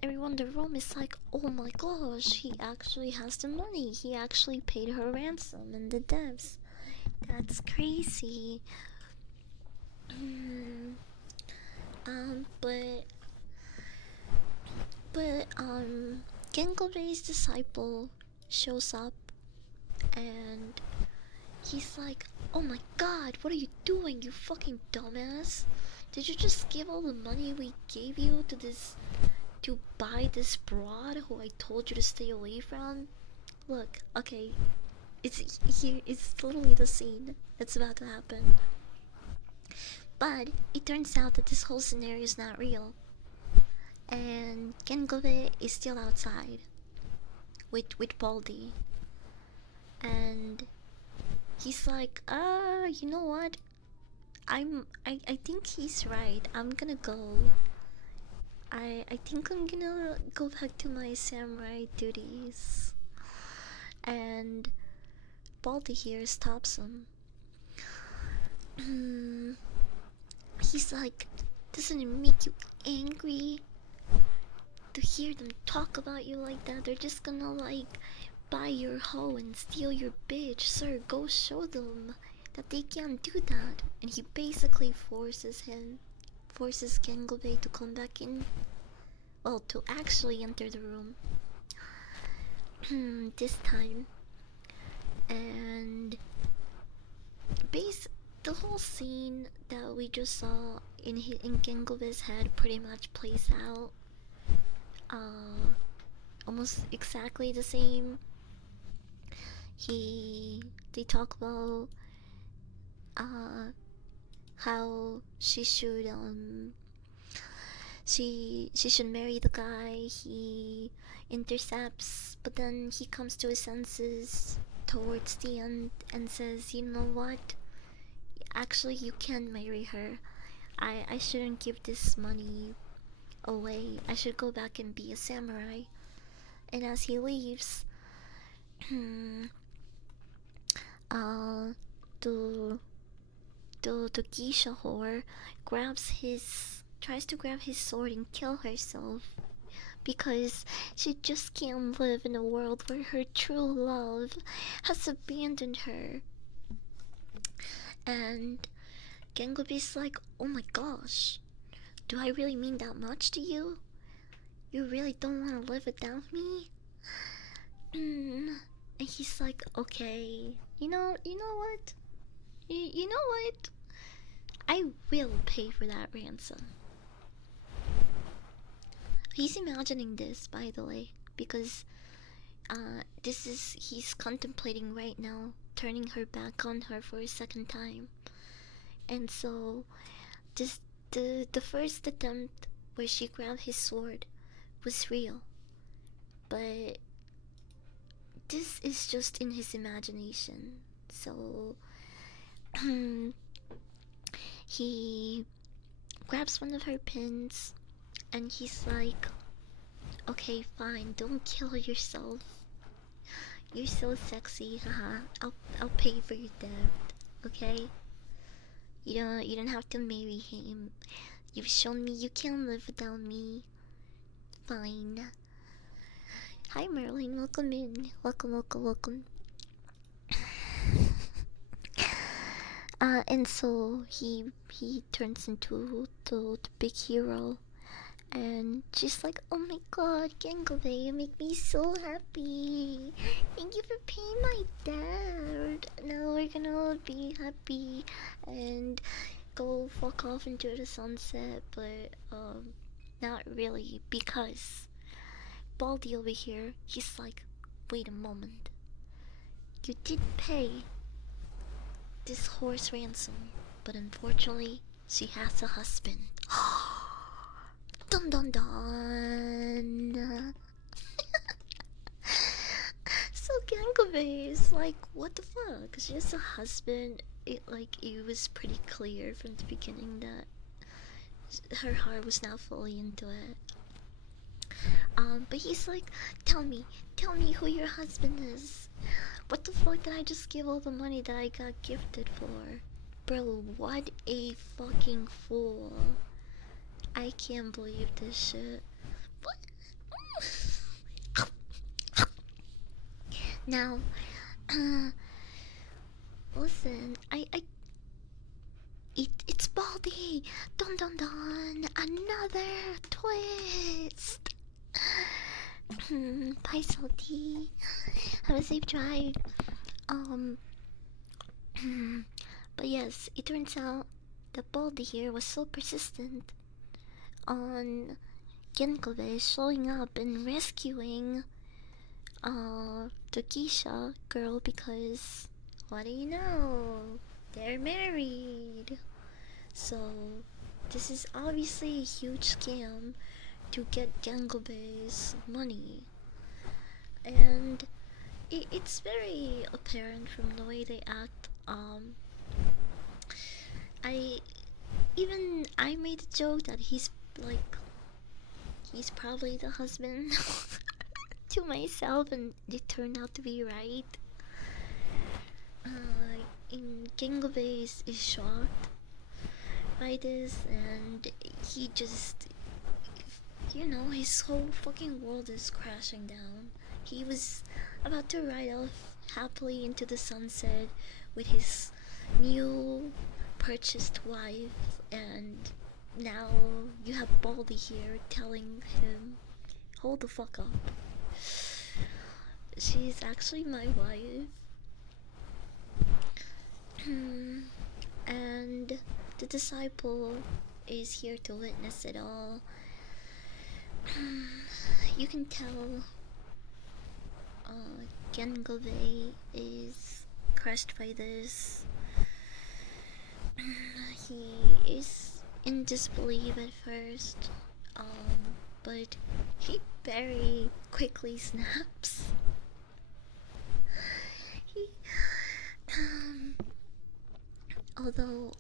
everyone in the room is like, "Oh my gosh, he actually has the money. He actually paid her ransom and the debts. That's crazy." um, but Gengobe's disciple shows up and he's like, "Oh my god, what are you doing, you fucking dumbass? Did you just give all the money we gave you to buy this broad who I told you to stay away from?" Look, okay, it's here, it's literally the scene that's about to happen. But it turns out that this whole scenario is not real. And Gengobe is still outside with Baldy. And he's like, you know what? I think he's right. I'm gonna go. I think I'm gonna go back to my samurai duties. And Baldy here stops him. He's like, "Doesn't it make you angry to hear them talk about you like that? They're just gonna like buy your hoe and steal your bitch. Sir, go show them that they can't do that." And he basically forces Gengobe to come back in. Well, to actually enter the room. This time. And the whole scene that we just saw in Gengobe's head pretty much plays out uh almost exactly the same. He they talk about uh how she should marry the guy he intercepts, but then he comes to his senses towards the end and says, you know what, actually you can marry her. I shouldn't give this money away. I should go back and be a samurai. And as he leaves, uh, the the geisha whore tries to grab his sword and kill herself because she just can't live in a world where her true love has abandoned her. And Gengobi's like, oh my gosh, do I really mean that much to you? You really don't want to live without me? And he's like, okay, you know what? You know what? I will pay for that ransom. He's imagining this, by the way, because he's contemplating right now turning her back on her for a second time. And so this the first attempt where she grabbed his sword was real, but this is just in his imagination. So he grabs one of her pins and he's like, okay, fine, don't kill yourself. You're so sexy, haha. I'll pay for your debt, okay? You don't have to marry him. You've shown me you can't live without me. Fine. Hi Merlin, welcome in. Welcome, welcome, welcome. And so he turns into the big hero, and she's like, "Oh my God, Gengobe, you make me so happy. Thank you for paying my debt. Now we're gonna be happy and go fuck off into the sunset." But not really, because Baldy over here, he's like, "Wait a moment. You did pay this horse ransom, but unfortunately, she has a husband." Dun dun dun. So Gangobe is like, what the fuck? She has a husband. It was pretty clear from the beginning that her heart was not fully into it. But he's like, tell me who your husband is. What the fuck did I just give all the money that I got gifted for? Bro, what a fucking fool. I can't believe this shit. What? Now, listen, it's Baldy. Dun dun dun. Another twist. Bye, Salty. Have a safe drive. But yes, it turns out that Baldy here was so persistent on Genkobe showing up and rescuing the geisha girl because, what do you know? They're married. So this is obviously a huge scam to get Genkobe's money. And it's very apparent from the way they act. I made a joke that he's probably the husband to myself, and it turned out to be right. In Gengobe is shocked by this, and he just, his whole fucking world is crashing down. He was about to ride off happily into the sunset with his new purchased wife, and now you have Baldy here telling him, hold the fuck up. She's actually my wife. and the disciple is here to witness it all. You can tell Gengobe is crushed by this. He is in disbelief at first, but he very quickly snaps. He, um, although,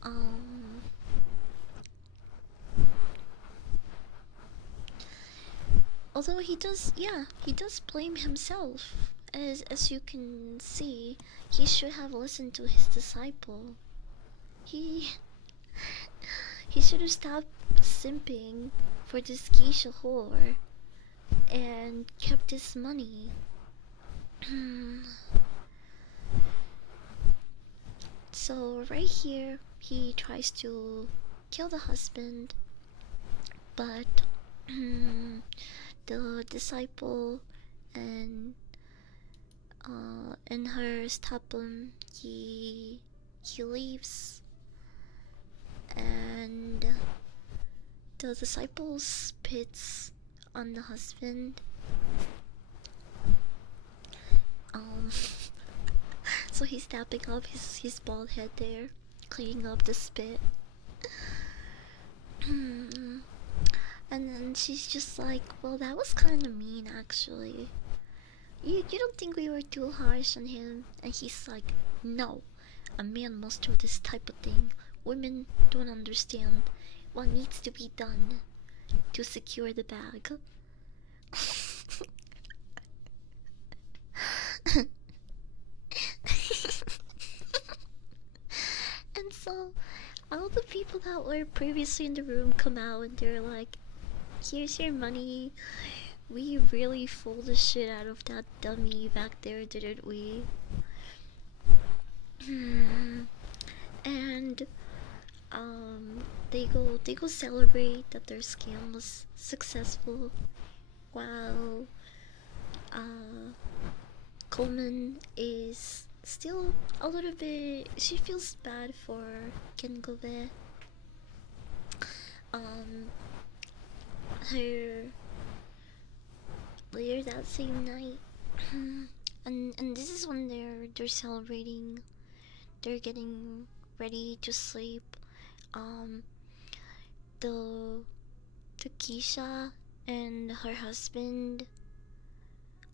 although he does, yeah, he does blame himself. As you can see, he should have listened to his disciple. He he should have stopped simping for this geisha whore and kept his money. So right here, he tries to kill the husband, but the disciple and her stop him. He leaves, and the disciple spits on the husband. So he's tapping up his bald head there, cleaning up the spit. And then she's just like, well, that was kind of mean, actually. You don't think we were too harsh on him? And he's like, no, a man must do this type of thing. Women don't understand what needs to be done to secure the bag. And so all the people that were previously in the room come out and they're like, here's your money. We really fooled the shit out of that dummy back there, didn't we? And they go celebrate that their scam was successful, while Coleman is still a little bit. She feels bad for Kengobe. Her later that same night, and this is when they're celebrating. They're getting ready to sleep. Um, the Keisha and her husband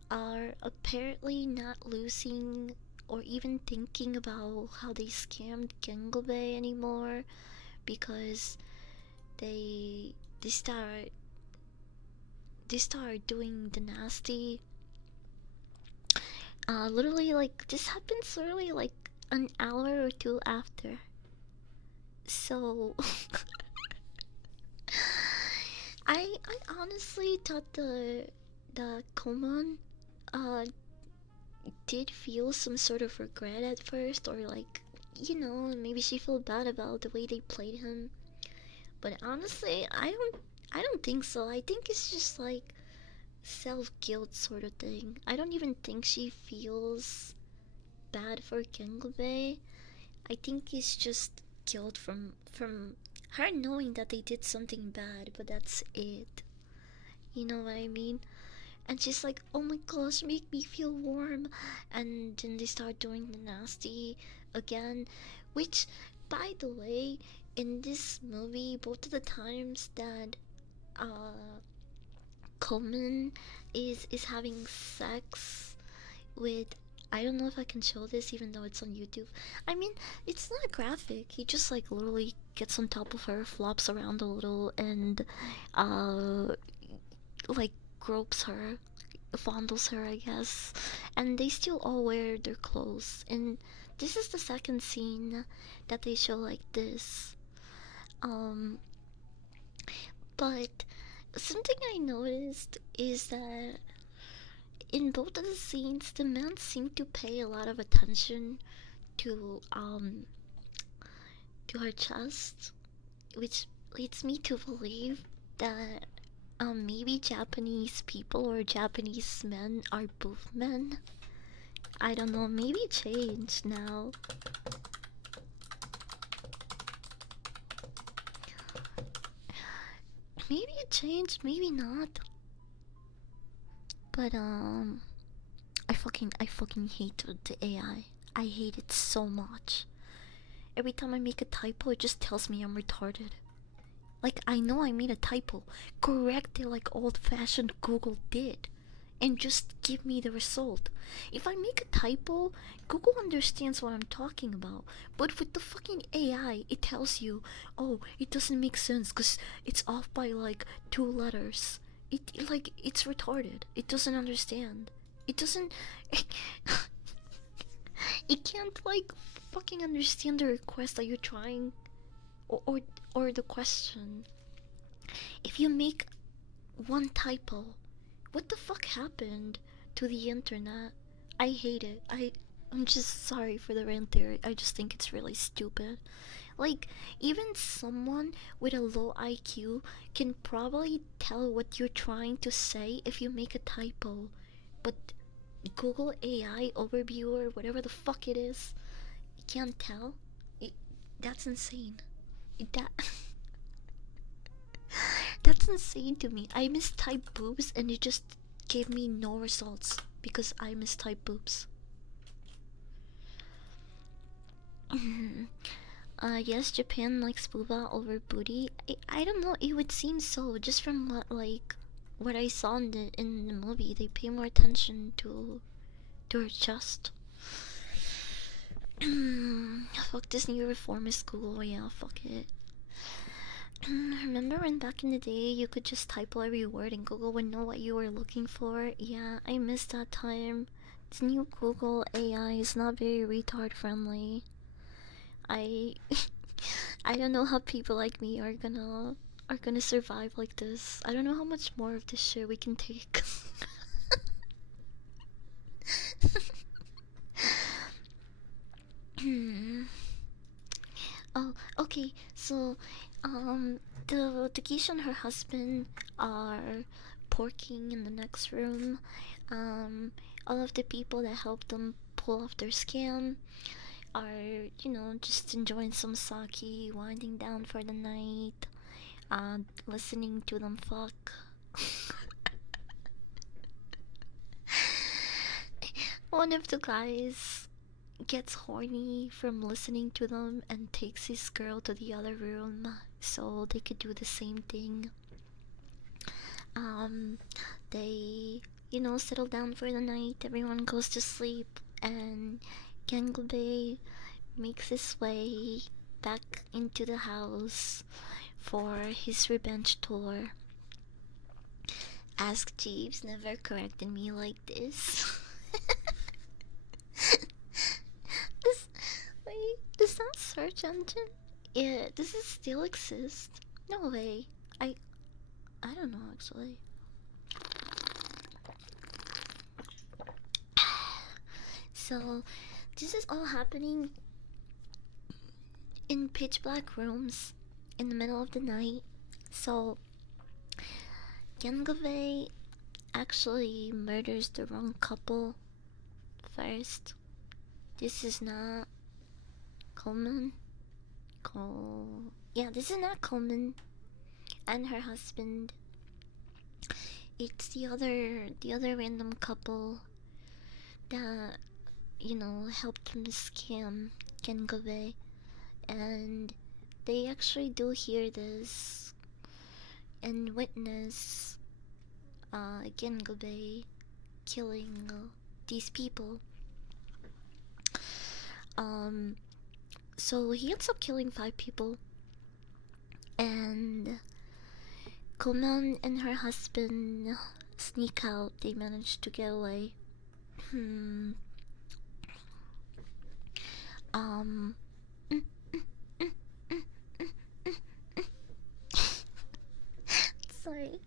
are apparently not losing or even thinking about how they scammed Gengobe anymore, because they they start they start doing the nasty. Literally, like, this happens literally like an hour or two after. So I honestly thought the Komon did feel some sort of regret at first, or like, maybe she felt bad about the way they played him. But honestly, I don't think so. I think it's just like self-guilt sort of thing. I don't even think she feels bad for Gengobe. I think it's just guilt from her knowing that they did something bad, but that's it. You know what I mean? And she's like, oh my gosh, make me feel warm. And then they start doing the nasty again. Which, by the way, in this movie, both of the times that Coleman is having sex with, I don't know if I can show this even though it's on YouTube. I mean, it's not graphic. He just like literally gets on top of her, flops around a little, and like gropes her, fondles her, I guess. And they still all wear their clothes. And this is the second scene that they show like this. But something I noticed is that in both of the scenes, the men seem to pay a lot of attention to her chest, which leads me to believe that maybe Japanese people or Japanese men are both men. I don't know, maybe changed now. maybe it changed, maybe not. But I fucking hate the AI. I hate it so much. Every time I make a typo, it just tells me I'm retarded. Like, I know I made a typo. Correct it like old-fashioned Google did. And just give me the result. If I make a typo, Google understands what I'm talking about. But with the fucking AI, it tells you, oh, it doesn't make sense because it's off by like 2 letters. It's retarded. It doesn't understand. It doesn't. It can't like fucking understand the request that you're trying, or or, or the question. If you make one typo, what the fuck happened to the internet? I hate it. I'm just sorry for the rant there. I just think it's really stupid. Like, even someone with a low IQ can probably tell what you're trying to say if you make a typo. But Google AI overview or whatever the fuck it is, you can't tell? It, that's insane. That that's insane to me. I mistyped boobs and it just gave me no results because I mistyped boobs. Yes, Japan likes booba over booty. I don't know. It would seem so, just from what I saw in the movie. They pay more attention to her chest. Fuck this new reformist school. Yeah, fuck it. Remember when back in the day you could just type every word and Google would know what you were looking for? Yeah, I missed that time. This new Google AI is not very retard friendly. I I don't know how people like me are gonna survive like this. I don't know how much more of this shit we can take. Oh, okay. So, the Geisha and her husband are porking in the next room. Um, all of the people that helped them pull off their scam are, just enjoying some sake, winding down for the night, listening to them fuck. One of the guys gets horny from listening to them and takes his girl to the other room so they could do the same thing. Um, they, settle down for the night, everyone goes to sleep, and Ganglebay makes his way back into the house for his revenge tour. Ask Jeeves never corrected me like this. this, wait, does that search engine? Yeah, does it still exist? No way. I don't know actually. So, this is all happening in pitch black rooms in the middle of the night. So, Gengave actually murders the wrong couple first. This is not Coleman. Yeah, this is not Coleman and her husband. It's the other random couple that helped him scam Gengave, and they actually do hear this and witness Gengave killing these people. Um, so he ends up killing 5 people, and Koman and her husband sneak out. They manage to get away. Um. Sorry,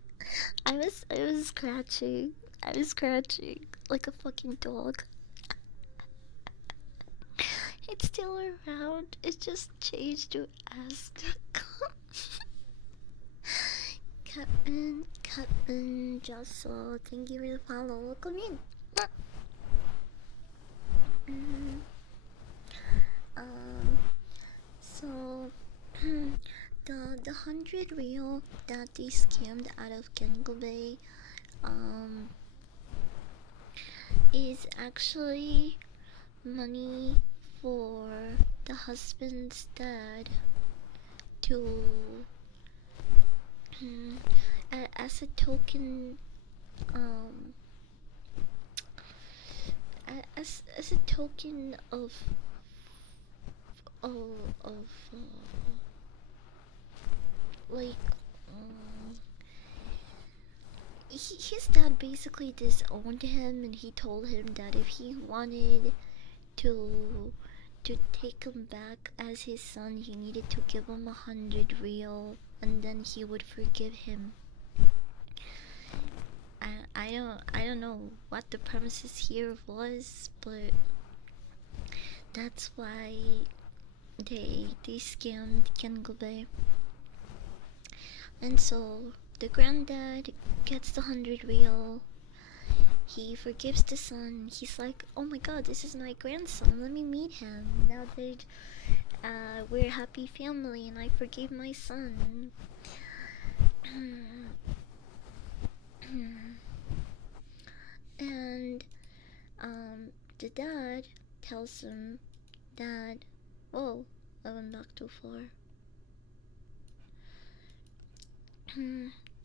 I was scratching. I was scratching like a fucking dog. It's still around. It just changed to ask. Captain, Josso, thank you for the follow. Welcome in. Um, so the 100 real that they scammed out of Gengobe is actually money for the husband's dad to as a token um as a token of like his dad basically disowned him, and he told him that if he wanted to take him back as his son, he needed to give him 100 real, and then he would forgive him. I don't know what the premises here was, but that's why they scammed Kengobe. And so the granddad gets the 100 real. He forgives the son. He's like, "Oh my god, this is my grandson. Let me meet him. Now that we're a happy family, and I forgave my son." And the dad tells him that, "Whoa, I went back too far."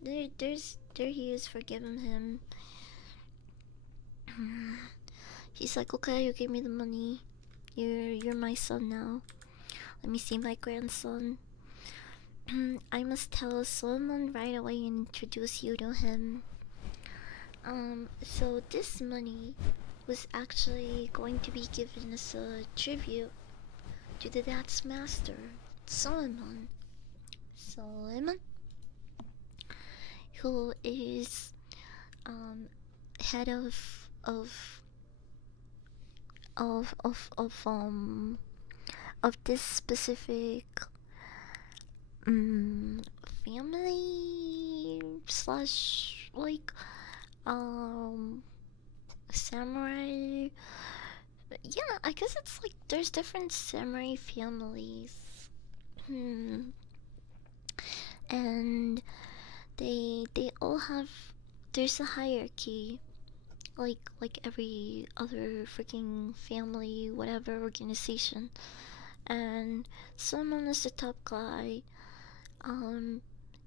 There he is forgiving him. He's like, "Okay, you gave me the money. You're my son now. Let me see my grandson. I must tell someone right away and introduce you to him." So this money was actually going to be given as a tribute to the dad's master, Solomon. Solomon, who is head of of of um of this specific family slash like samurai. Yeah, I guess it's like there's different samurai families. And they all have, there's a hierarchy, like every other freaking family, whatever organization. And someone is the top guy.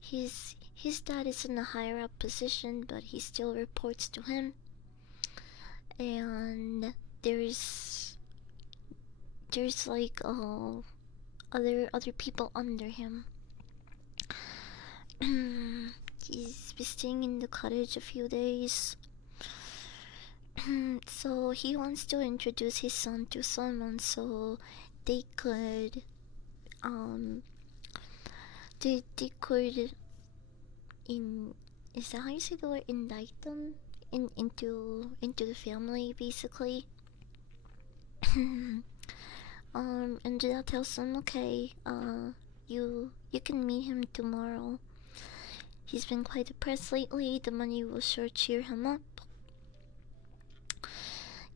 His dad is in a higher up position, but he still reports to him. And there's like other people under him. He's been staying in the cottage a few days. So he wants to introduce his son to someone so they could they could in is that how you say the word, indict them into the family basically. And Jada tells him, "Okay, you can meet him tomorrow. He's been quite depressed lately. The money will sure cheer him up."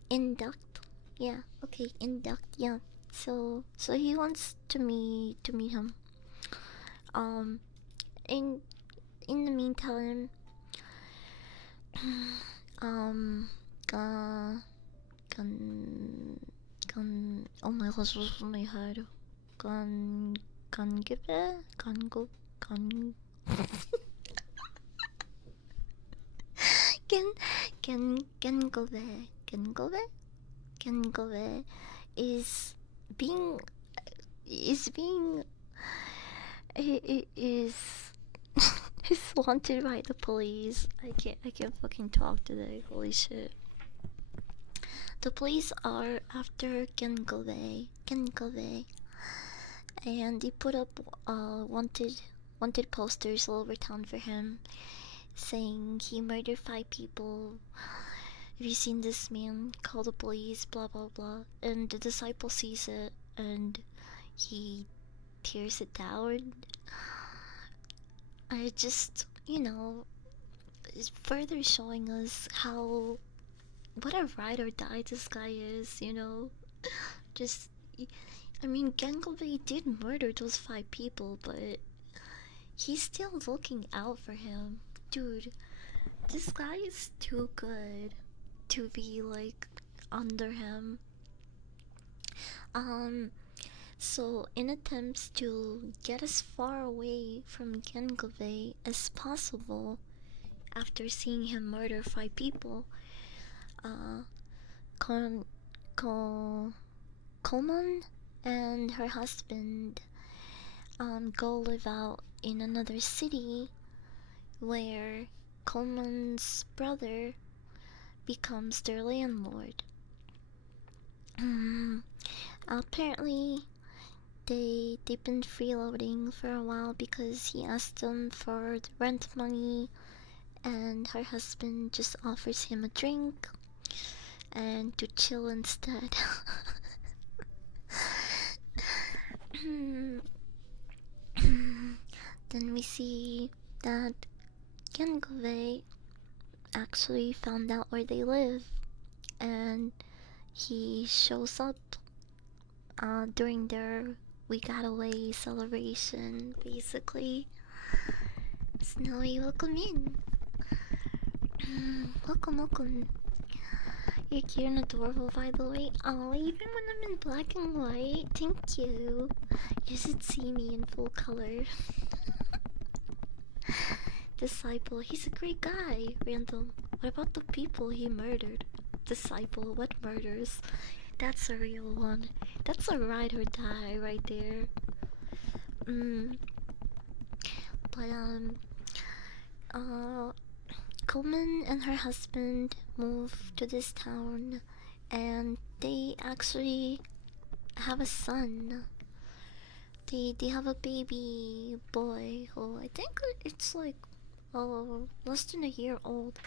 Induct, yeah, okay, induct, yeah. So he wants to meet him. Um, in in the meantime, um, gun oh my gosh, what's in my head? Gun give it? Gun Gen Gengobe is being is being is is wanted by the police. I can't fucking talk today. Holy shit. The police are after Gengobe, and they put up wanted posters all over town for him, saying he murdered 5 people. Have you seen this man? Call the police, blah blah blah. And the disciple sees it and he tears it down. I just, is further showing us how what a ride or die this guy is. Just, I mean, Ganglebei did murder those 5 people, but he's still looking out for him. Dude, this guy is too good to be like under him. Um, so in attempts to get as far away from Gengove as possible after seeing him murder 5 people, uh, Kon Ko Coleman and her husband go live out in another city where Coleman's brother becomes their landlord. Apparently, they've been freeloading for a while because he asked them for the rent money, and her husband just offers him a drink and to chill instead. Then we see that Gengove actually found out where they live, and he shows up during their we got away celebration, basically. Snowy, welcome in. Welcome. You're cute and adorable, by the way. Oh, even when I'm in black and white, thank you. You should see me in full color. Disciple, he's a great guy. Random, what about the people he murdered? Disciple, what murders? That's a real one. That's a ride or die right there. But Coleman and her husband moved to this town, and they actually have a son. They have a baby boy who I think it's like less than a year old.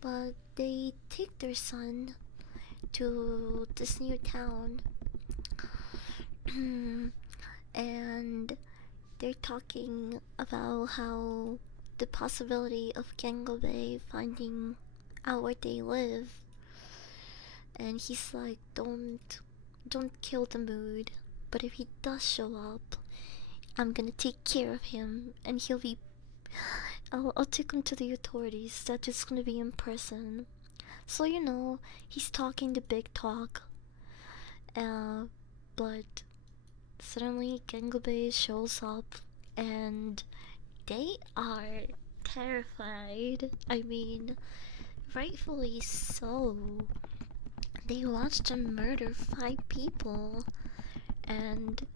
But they take their son to this new town, and they're talking about how the possibility of Gangobe finding out where they live, and he's like, don't kill the mood, but if he does show up, I'm gonna take care of him, and he'll be. I'll take him to the authorities. That's just gonna be in person. So he's talking the big talk. But suddenly Gengobe shows up, and they are terrified. I mean, rightfully so. They watched him murder 5 people, and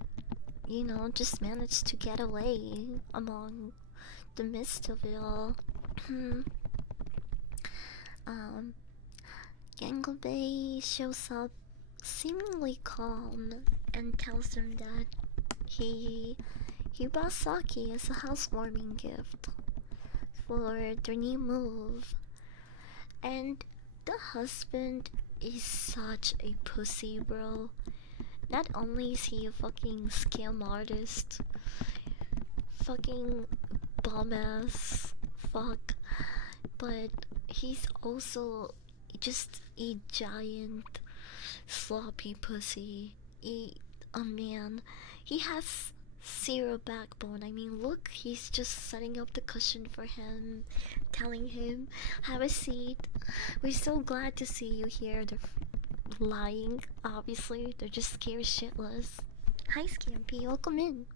just managed to get away among the midst of it all. Gangobe shows up seemingly calm and tells them that he bought sake as a housewarming gift for their new move. And the husband is such a pussy, bro. Not only is he a fucking scam artist, fucking bum ass fuck, but he's also just a giant sloppy pussy. Oh man, he has zero backbone. I mean, look, he's just setting up the cushion for him, telling him, have a seat. We're so glad to see you here. They're lying, obviously. They're just scared shitless. Hi, Scampy, welcome in.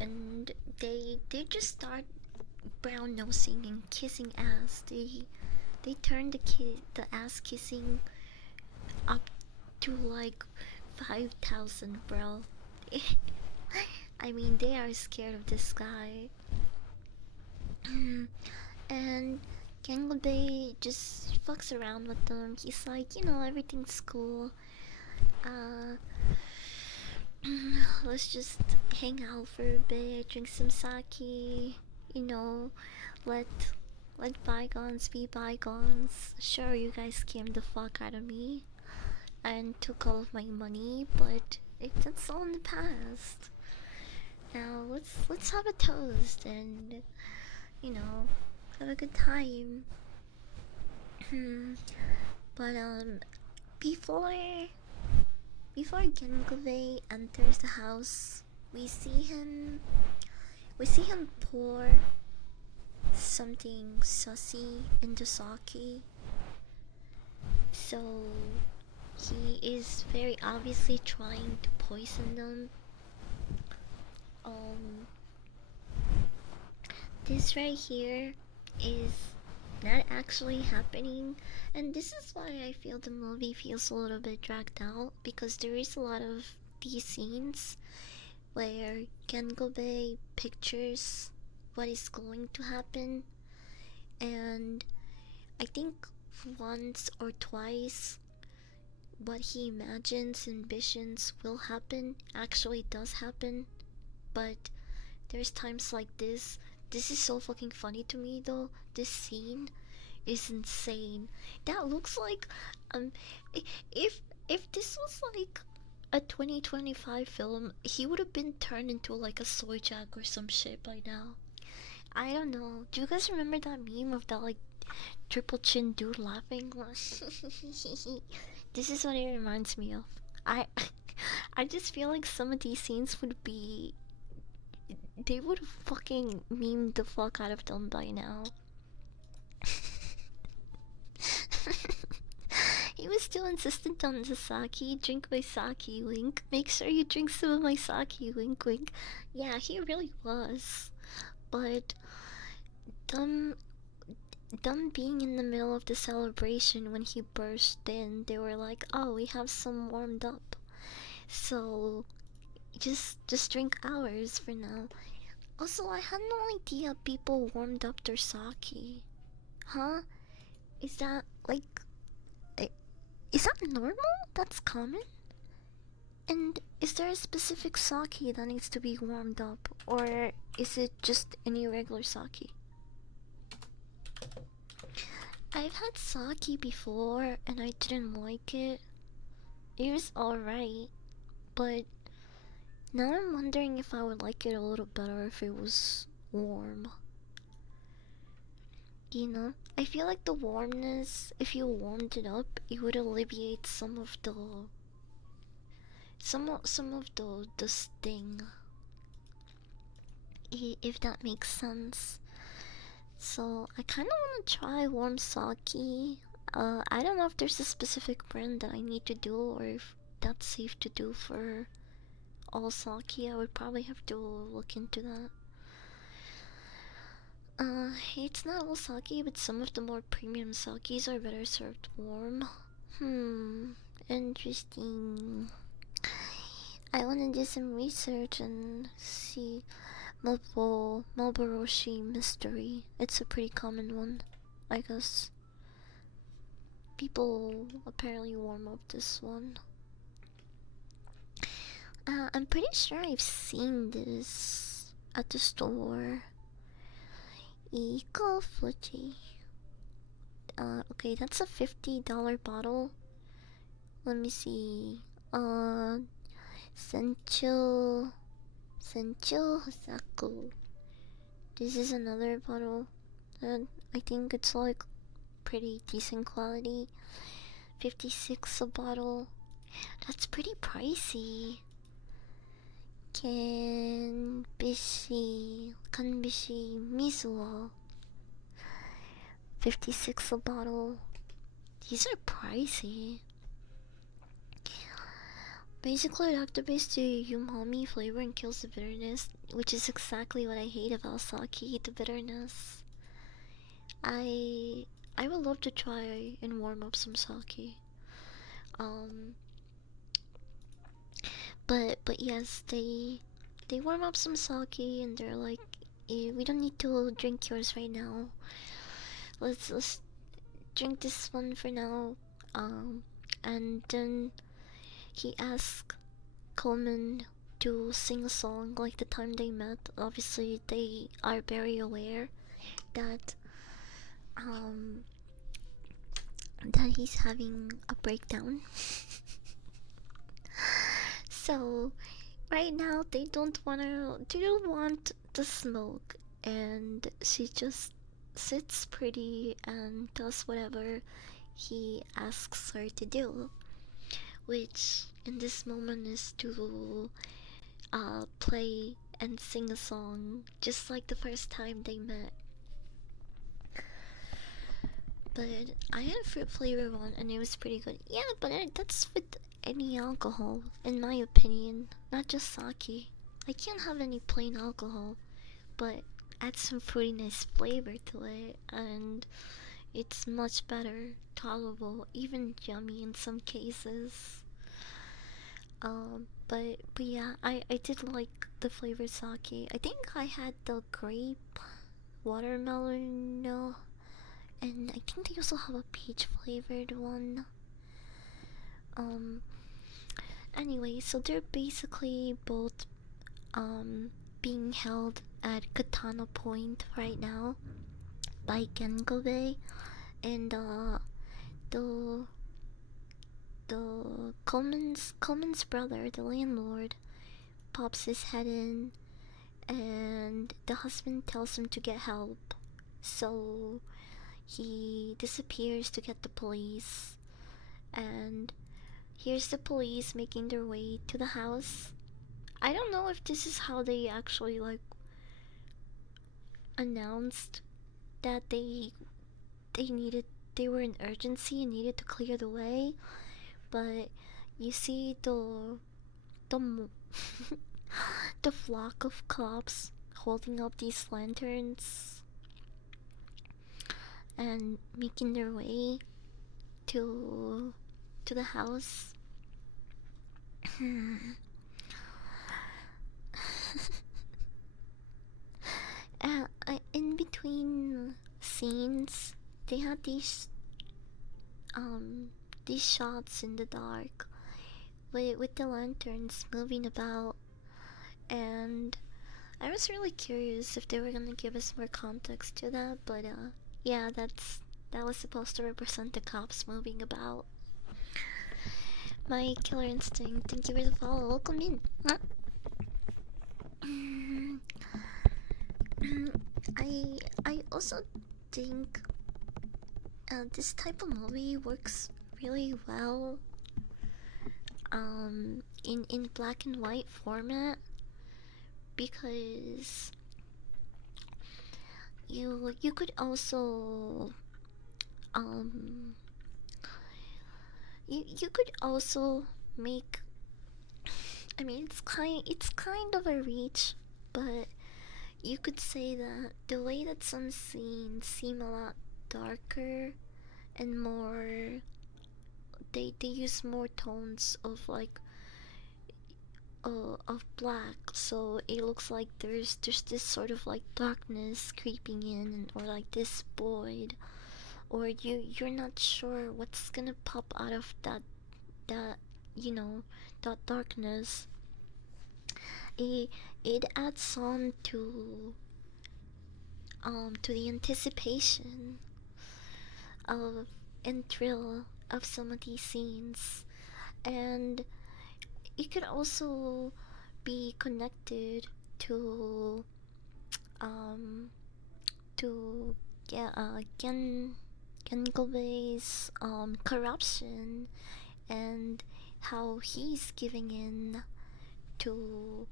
And they just start brown nosing and kissing ass. They turn the ass kissing up to like 5,000, bro. I mean, they are scared of this guy. And Gangobe just fucks around with them. He's like, everything's cool. Let's just hang out for a bit, drink some sake, let bygones be bygones. Sure, you guys scammed the fuck out of me and took all of my money, but that's all in the past. Now let's have a toast and have a good time. But before before Gengove enters the house, we see him we see him pour something sussy into sake. So he is very obviously trying to poison them. Um, this right here is not actually happening, and this is why I feel the movie feels a little bit dragged out, because there is a lot of these scenes where Gengobe pictures what is going to happen, and I think once or twice what he imagines and visions will happen actually does happen, but there's times like this. This is so fucking funny to me though. This scene is insane. That looks like um if if this was like a 2025 film, he would have been turned into like a soy jack or some shit by now. I don't know. Do you guys remember that meme of that like triple chin dude laughing? This is what it reminds me of. I I just feel like some of these scenes would be, they would have fucking memed the fuck out of them by now. He was still insistent on the sake. Drink my sake, wink. Make sure you drink some of my sake, wink, wink. Yeah, he really was. But them, them being in the middle of the celebration when he burst in, they were like, "Oh, we have some warmed up, so just drink ours for now." Also, I had no idea people warmed up their sake. Huh? Is that like, is that normal? That's common? And is there a specific sake that needs to be warmed up, or is it just any regular sake? I've had sake before and I didn't like it. It was alright, but now I'm wondering if I would like it a little better if it was warm. You know, I feel like the warmness, if you warmed it up, it would alleviate some of the the sting, if that makes sense. So I kind of want to try warm sake. I don't know if there's a specific brand that I need to do, or if that's safe to do for all sake. I would probably have to look into that. It's not all sake, but some of the more premium sakes are better served warm. Interesting. I want to do some research and see. Malboroshi mystery. It's a pretty common one, I guess. People apparently warm up this one. I'm pretty sure I've seen this at the store. Eco Fuji. Okay, that's a $50 bottle. Let me see. Sencho Hosaku. This is another bottle. And I think it's like pretty decent quality. 56 a bottle. That's pretty pricey. Kanbishi Mizuo. 56 a bottle. These are pricey. Basically, it activates the umami flavor and kills the bitterness, which is exactly what I hate about sake, the bitterness. I would love to try and warm up some sake. Um, but yes, they warm up some sake and they're like, we don't need to drink yours right now. Let's drink this one for now. And then he asked Coleman to sing a song like the time they met. Obviously, they are very aware that that he's having a breakdown. So right now they don't want the smoke, and she just sits pretty and does whatever he asks her to do. which in this moment is to play and sing a song just like the first time they met. But I had a fruit flavor one and it was pretty good. Yeah, but that's with any alcohol, in my opinion, not just sake. I can't have any plain alcohol, but add some fruitiness flavor to it, and it's much better, tolerable, even yummy in some cases. But yeah, I did like the flavored sake. I think I had the grape, watermelon, no, and I think they also have a peach flavored one. Um, anyway, so they're basically both being held at Katana Point right now by Gengobe, and the Coleman's brother, the landlord, pops his head in, and the husband tells him to get help. So he disappears to get the police, and here's the police making their way to the house. I don't know if this is how they actually like announced that they needed they were in urgency and needed to clear the way, but you see the the flock of cops holding up these lanterns and making their way to the house. In between scenes, they had these shots in the dark with the lanterns moving about, and I was really curious if they were gonna give us more context to that, but yeah, that was supposed to represent the cops moving about. My killer instinct. Thank you for the follow. Welcome in. I also think this type of movie works really well in black and white format, because you could also um you could also make, I mean, it's kind of a reach, but you could say that the way that some scenes seem a lot darker and more, they use more tones of like of black, so it looks like there's this sort of like darkness creeping in, or like this void, or you're not sure what's gonna pop out of that you know that darkness. It adds on to the anticipation of and thrill of some of these scenes, and it could also be connected to um to yeah Gengobe's corruption, and how he's giving in to,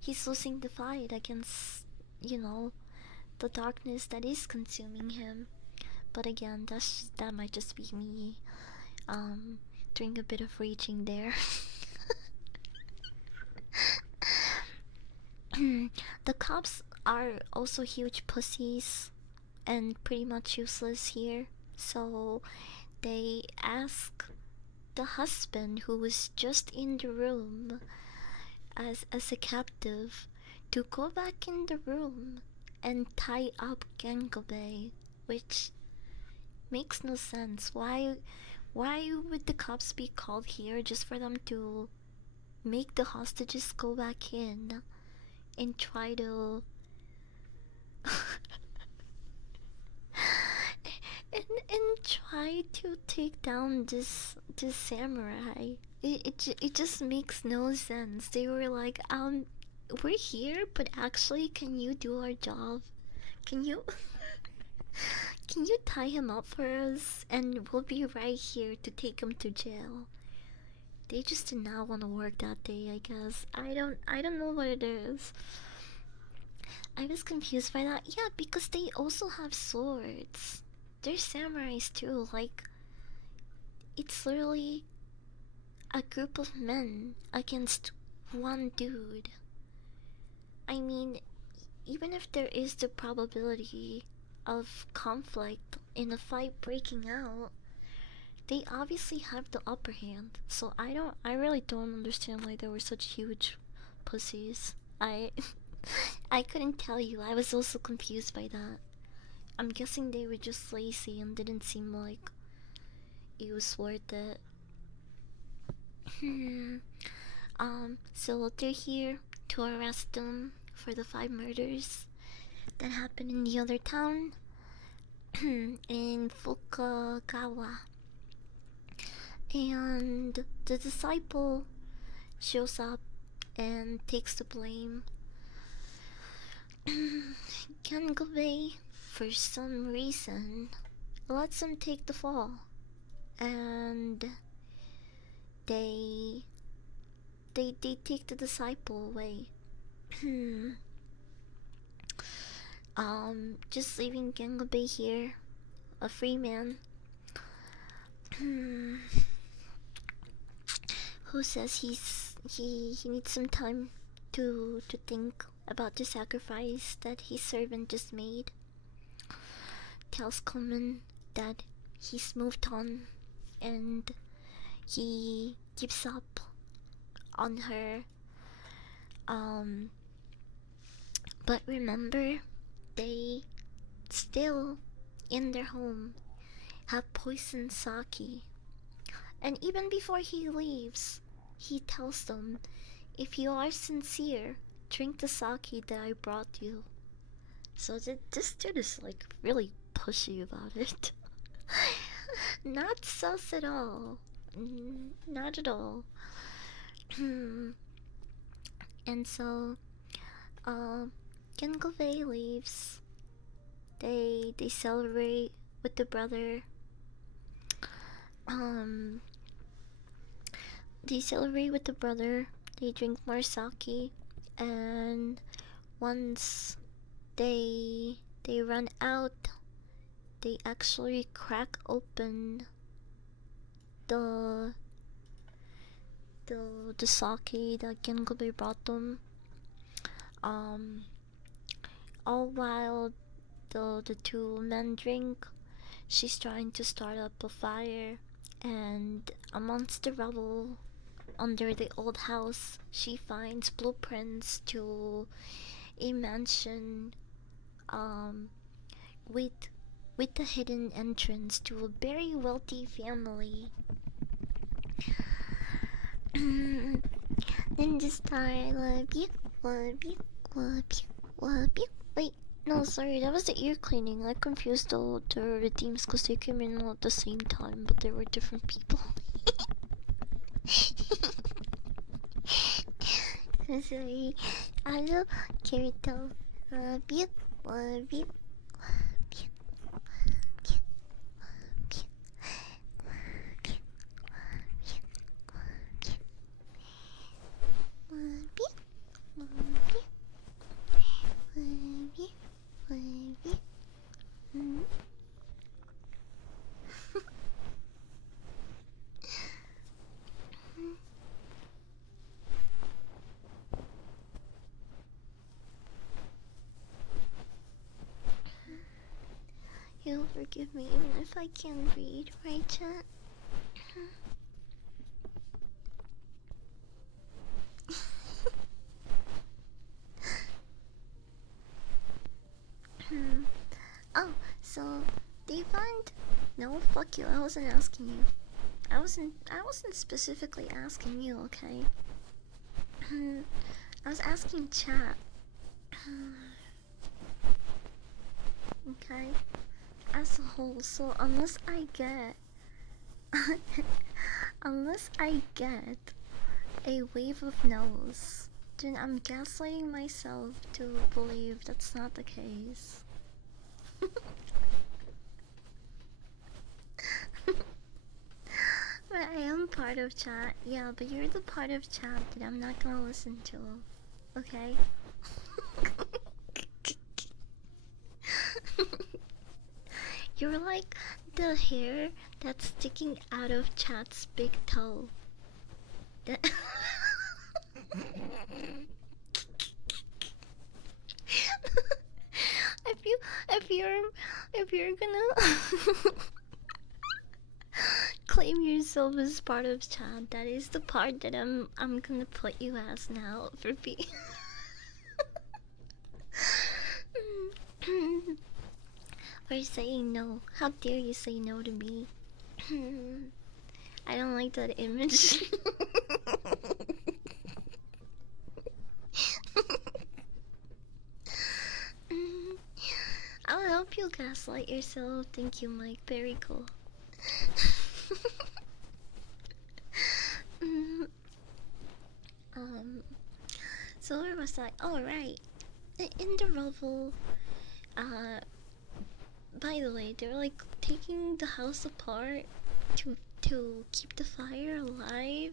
he's losing the fight against, you know, the darkness that is consuming him. But again, that might just be me um doing a bit of reaching there. The cops are also huge pussies and pretty much useless here. So they ask the husband, who was just in the room as a captive, to go back in the room and tie up Gengobe, which makes no sense. Why would the cops be called here just for them to make the hostages go back in and try to and try to take down this samurai? It just makes no sense. They were like, we're here, but actually, can you do our job? Can you can you tie him up for us, and we'll be right here to take him to jail? They just did not want to work that day, I guess. I don't know what it is. I was confused by that. Yeah, because they also have swords. They're samurais too. Like, it's literally a group of men against one dude. I mean, even if there is the probability of conflict in a fight breaking out, they obviously have the upper hand. So I really don't understand why they were such huge pussies. I I couldn't tell you. I was also confused by that. I'm guessing they were just lazy and didn't seem like it was worth it. So they're here to arrest them for the 5 murders that happened in the other town in Fukagawa. And the disciple shows up and takes the blame. Kangobe, for some reason, lets him take the fall. And they take the disciple away. Just leaving Kangobe here, a free man. Who says he needs some time to think about the sacrifice that his servant just made. Tells Coleman that he's moved on and he gives up on her. But remember, they still in their home have poisoned sake. And even before he leaves, he tells them, if you are sincere, drink the sake that I brought you. So this dude is like really pushy about it. Not sus at all. Not at all. And so, Gengove leaves. They celebrate with the brother. They celebrate with the brother. They drink more sake, and once they run out, they actually crack open the sake that Gengobe brought them. All while the two men drink, she's trying to start up a fire, and amongst the rubble under the old house, she finds blueprints to a mansion with a hidden entrance to a very wealthy family. Ninja Star, love you, love you, love you, love you. Wait, no, sorry, that was the ear cleaning. I confused the redeems because they came in all at the same time, but they were different people. Sorry. Hello, Kirito. Love you, love you. You'll forgive me even if I can't read, right, chat? Oh, so they find. No, fuck you. I wasn't asking you. I wasn't specifically asking you, okay? I was asking chat. Okay? As a whole, so unless I get a wave of no's, then I'm gaslighting myself to believe that's not the case. But I am part part of chat. Yeah, but you're the part of chat that I'm not gonna listen to. Okay? You're like the hair that's sticking out of chat's big toe. That if you if you're gonna claim yourself as part of chat, that is the part that I'm gonna put you as now for being for saying no. How dare you say no to me? I don't like that image. I'll help you gaslight yourself. Thank you, Mike. Very cool. Mm, um, so where was I? Oh, right. In the rubble, uh, by the way, they're like taking the house apart to keep the fire alive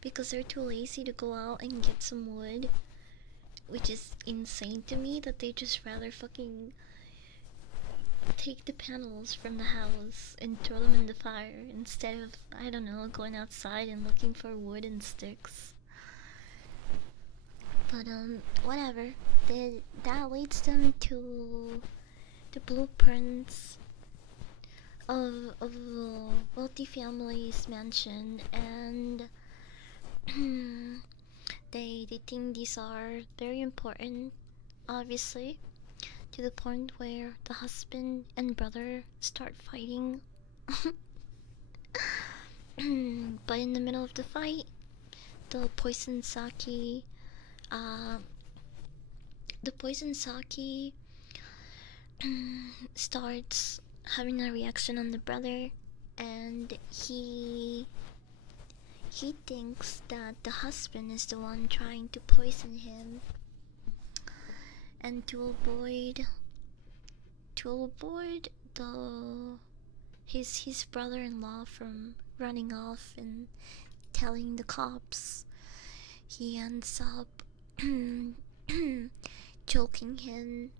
because they're too lazy to go out and get some wood, which is insane to me that they just rather fucking take the panels from the house and throw them in the fire instead of, I don't know, going outside and looking for wood and sticks. But whatever. That leads them to the blueprints of a wealthy family's mansion, and they think these are very important, obviously, to the point where the husband and brother start fighting. But in the middle of the fight, the poison sake, uh, the poison sake starts having a reaction on the brother, and he thinks that the husband is the one trying to poison him, and to avoid the his brother-in-law from running off and telling the cops, he ends up choking him,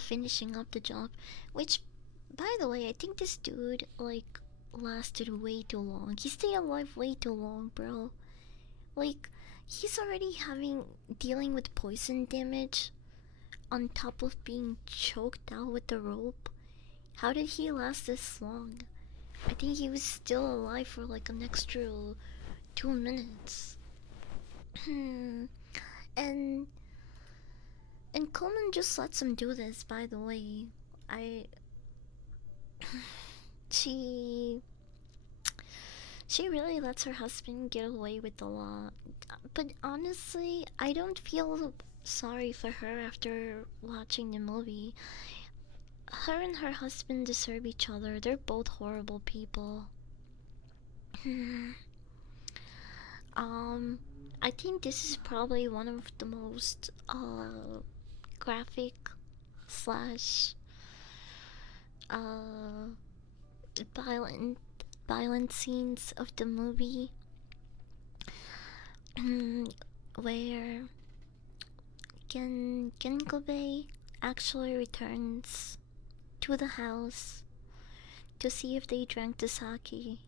finishing up the job. Which, by the way, I think this dude like lasted way too long. He stayed alive way too long, bro. Like, he's already dealing with poison damage on top of being choked out with the rope. How did he last this long? I think he was still alive for like an extra 2 minutes. and and Coleman just lets him do this, by the way. I she she really lets her husband get away with the law. But honestly, I don't feel sorry for her after watching the movie. Her and her husband deserve each other. They're both horrible people. um, I think this is probably one of the most graphic slash uh violent violent scenes of the movie, where Ken Kobe actually returns to the house to see if they drank the sake.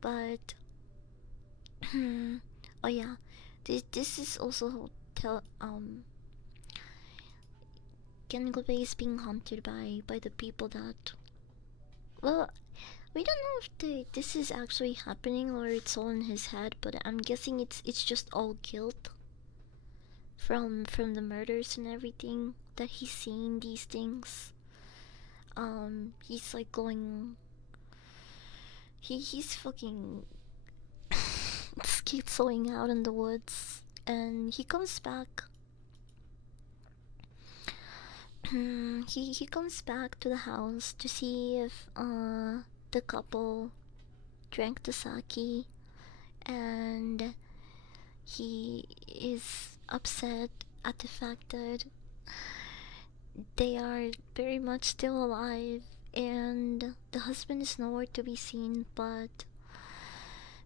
But oh yeah, this is also Ken Kobe is being haunted by the people that, well, we don't know if this is actually happening or it's all in his head, but I'm guessing it's just all guilt from the murders and everything that he's seeing these things. He's like going. He's fucking schizoing out in the woods, and he comes back. He comes back to the house to see if the couple drank the sake, and he is upset at the fact that they are very much still alive, and the husband is nowhere to be seen. But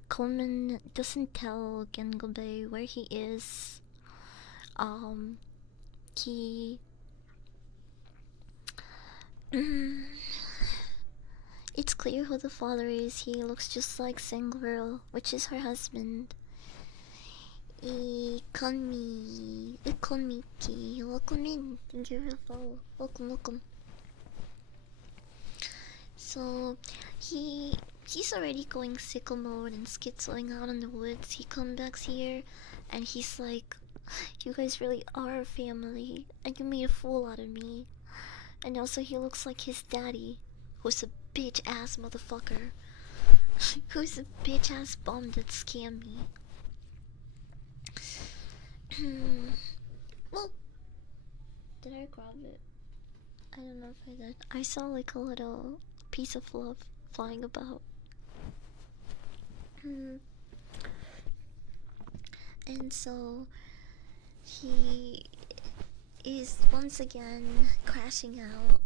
Coleman doesn't tell Gengobe where he is. Um, he. It's clear who the father is. He looks just like Sangirl, which is her husband. Ukonmiki, welcome in. Thank you for the follow. Welcome, welcome. So he's already going sicko mode and schizoing out in the woods. He comes back here and he's like, you guys really are a family and you made a fool out of me. And also he looks like his daddy, who's a bitch ass motherfucker. Who's a bitch ass bum that scammed me. Well, did I grab it? I don't know if I did. I saw like a little piece of love flying about. And so he is once again crashing out.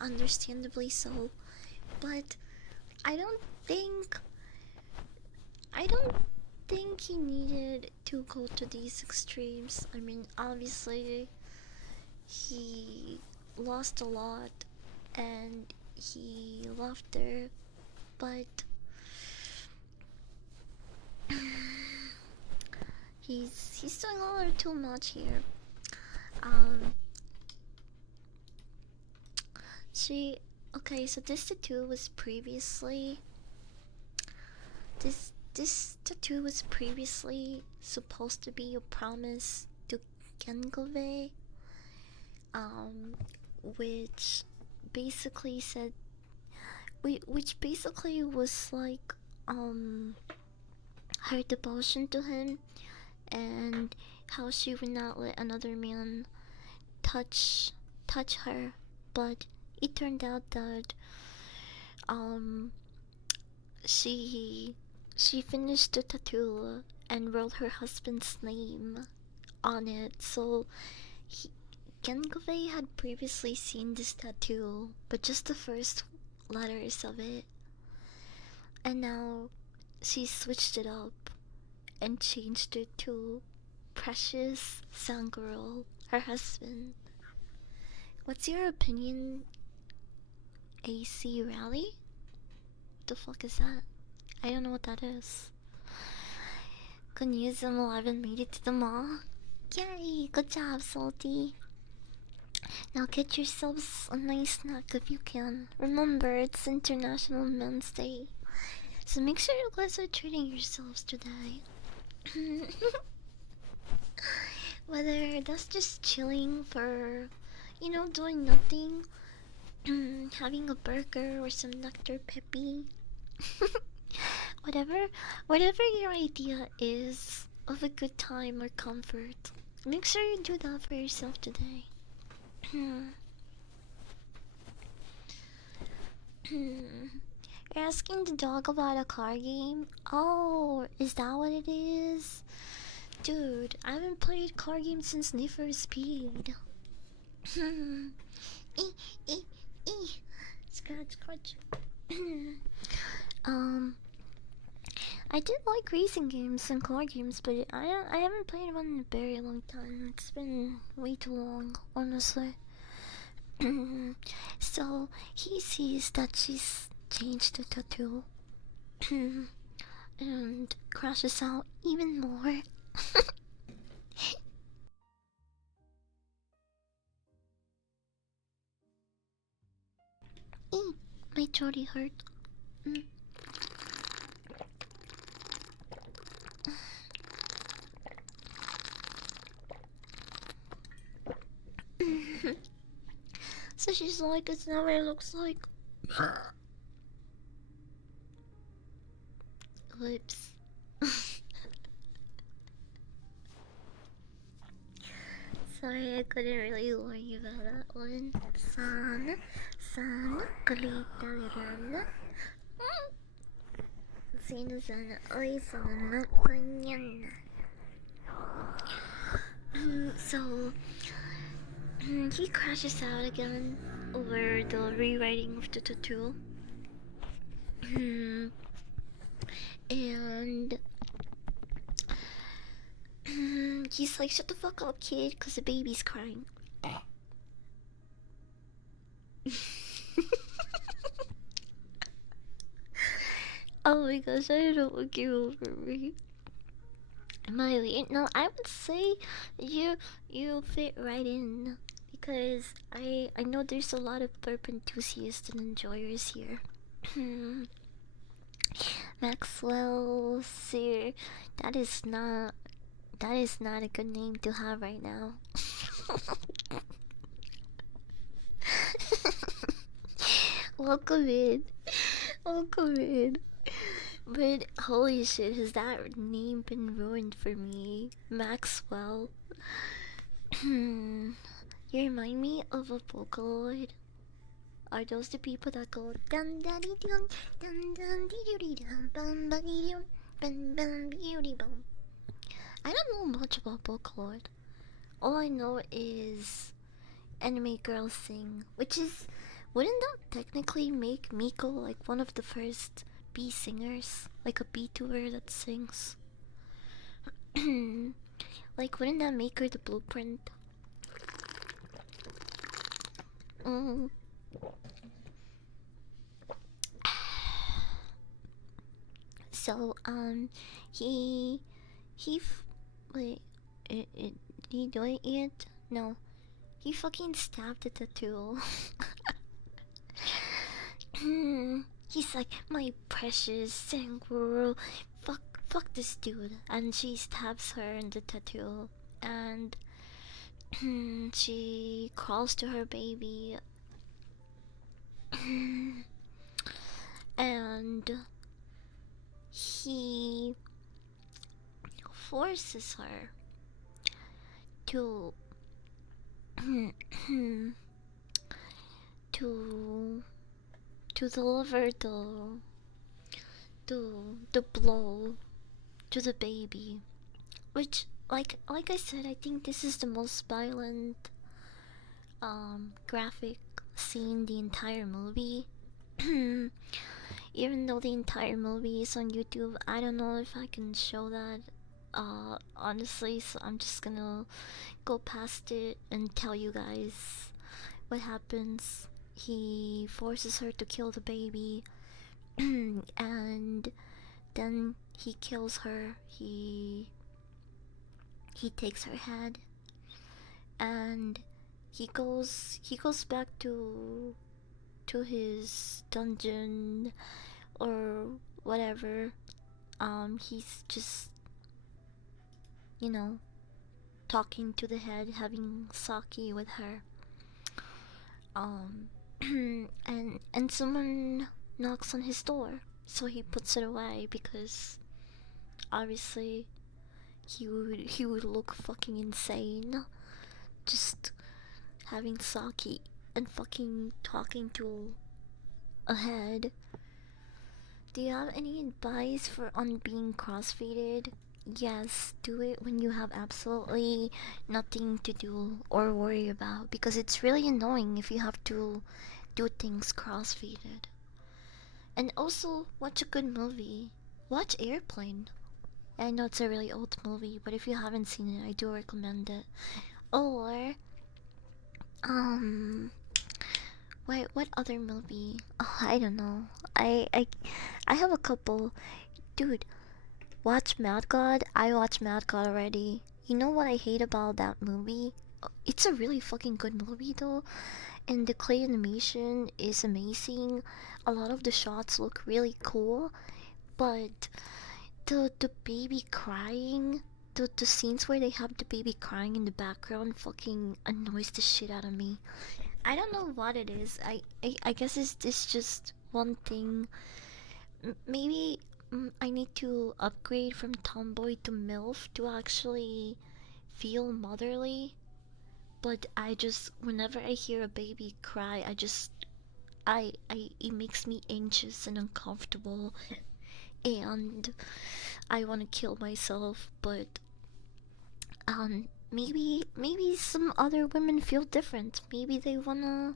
Understandably so. But I don't think he needed to go to these extremes. I mean, obviously he lost a lot and he loved her, but he's doing a little too much here. Okay, so this tattoo was previously this tattoo was previously supposed to be a promise to Gengove, which basically said, which basically was like her devotion to him and how she would not let another man touch her. But it turned out that she finished the tattoo and wrote her husband's name on it. So Gengove had previously seen this tattoo, but just the first letters of it, and now she switched it up and changed it to Precious Sangirl, her husband. What's your opinion, AC Rally? The fuck is that? I don't know what that is. Good news, I'm alive and made it to the mall. Yay! Good job, Salty. Now get yourselves a nice snack if you can. Remember, it's International Men's Day. So make sure you guys are treating yourselves today. Whether that's just chilling for, you know, doing nothing, having a burger or some nectar peppy. whatever your idea is of a good time or comfort, make sure you do that for yourself today. You're asking the dog about a car game? Oh, is that what it is? Dude, I haven't played car games since Need for Speed. Scratch, scratch. I did like racing games and car games, but I haven't played one in a very long time. It's been way too long, honestly. So he sees that she's changed the tattoo and crashes out even more. My throat hurt. So she's like, it's not what it looks like. Whoops. Sorry, I couldn't really warn you about that one. Kulitan. Sino-sana ay sana kanyan. So he crashes out again over the rewriting of the tattoo. And he's like, "Shut the fuck up, kid," because the baby's crying. Oh my gosh, I don't know what came over me. Miley, no, I would say you fit right in because I know there's a lot of burp enthusiasts and enjoyers here. Maxwell, sir, that is not that is not a good name to have right now. Welcome in, welcome in. But holy shit, has that name been ruined for me? Maxwell. You remind me of a Vocaloid. Are those the people that go dun dun dee dun dun dun dee doo dum bum ba dee dum bum bum beauty bum? I don't know much about Vocaloid. All I know is anime girls sing, which is wouldn't that technically make Miko like one of the first B singers, like a B tuber that sings? Like, wouldn't that make her the blueprint? Mm. So, he, wait, did he do it yet? No, he fucking stabbed the tattoo. He's like, my precious Sanguro, fuck this dude, and she stabs her in the tattoo, and she crawls to her baby, and he forces her to to deliver the blow to the baby, which like I said, I think this is the most violent graphic scene the entire movie. Even though the entire movie is on YouTube, I don't know if I can show that honestly, so I'm just gonna go past it and tell you guys what happens. He forces her to kill the baby, and then he kills her. He takes her head, and he goes back to his dungeon or whatever. He's just, you know, talking to the head, having sake with her. Um, and someone knocks on his door, so he puts it away because obviously he would look fucking insane just having sake and fucking talking to a head. Do you have any advice for on being crossfaded? Yes, do it when you have absolutely nothing to do or worry about because it's really annoying if you have to do things crossfaded. And also, watch a good movie. Watch Airplane. I know it's a really old movie, but if you haven't seen it, I do recommend it. Or, um, wait, what other movie? Oh, I don't know. I have a couple. Dude, watch Mad God. I watched Mad God already. You know what I hate about that movie? It's a really fucking good movie though, and the clay animation is amazing. A lot of the shots look really cool, but the baby crying, the scenes where they have the baby crying in the background fucking annoys the shit out of me. I don't know what it is. I guess it's just one thing. Maybe I need to upgrade from tomboy to MILF to actually feel motherly. But I just, whenever I hear a baby cry, it makes me anxious and uncomfortable, and I want to kill myself. But maybe some other women feel different. Maybe they wanna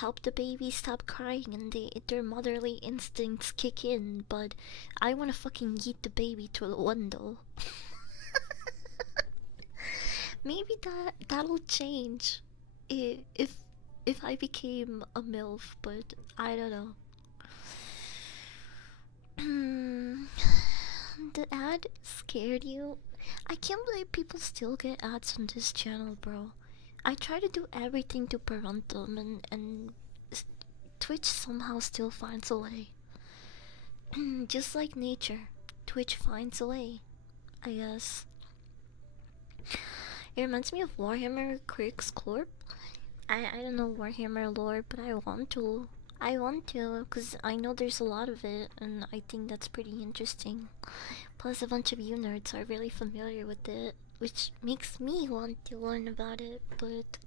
help the baby stop crying and their motherly instincts kick in, but I wanna fucking yeet the baby through the window. Maybe that'll change if I became a MILF, but I don't know. The ad scared you? I can't believe people still get ads on this channel, bro. I try to do everything to prevent them, and Twitch somehow still finds a way. Just like nature, Twitch finds a way, I guess. It reminds me of Warhammer Critics Corp. I don't know Warhammer lore, but I want to. I want to, because I know there's a lot of it, and I think that's pretty interesting. Plus, a bunch of you nerds are really familiar with it, which makes me want to learn about it, but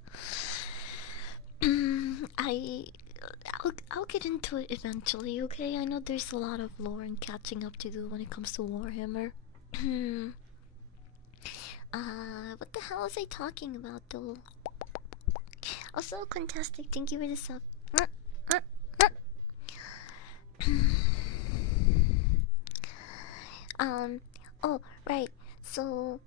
I'll get into it eventually, okay? I know there's a lot of lore and catching up to do when it comes to Warhammer. What the hell was I talking about though? Also, fantastic, thank you for the sub. Oh, right, so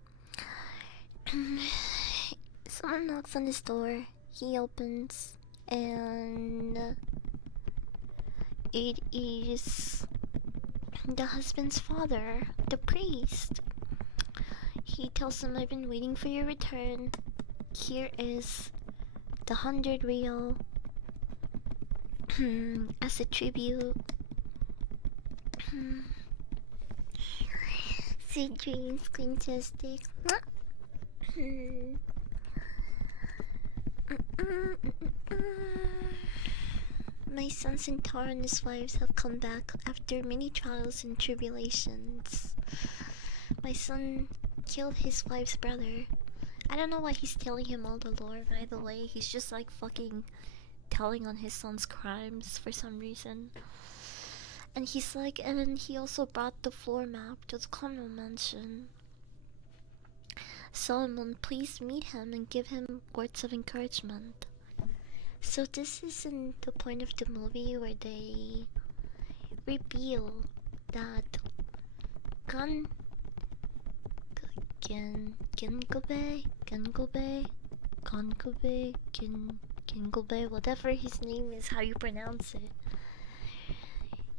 someone knocks on his door, he opens, and it is the husband's father, the priest. He tells him, I've been waiting for your return. Here is the 100 real as a tribute. Sweet dreams, fantastic. My son Centaur and his wives have come back after many trials and tribulations. My son killed his wife's brother. I don't know why he's telling him all the lore, by the way. He's just like fucking telling on his son's crimes for some reason. And he's like, and he also brought the floor map to the condo mansion. Solomon, please meet him and give him words of encouragement. So this isn't the point of the movie where they reveal that Gingobe, whatever his name is, how you pronounce it.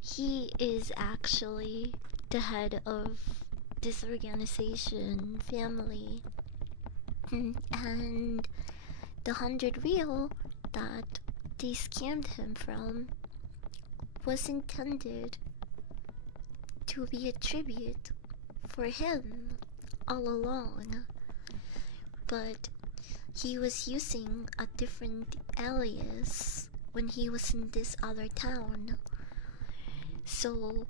He is actually the head of this organization, family. And the 100 real that they scammed him from was intended to be a tribute for him all along, but he was using a different alias when he was in this other town. So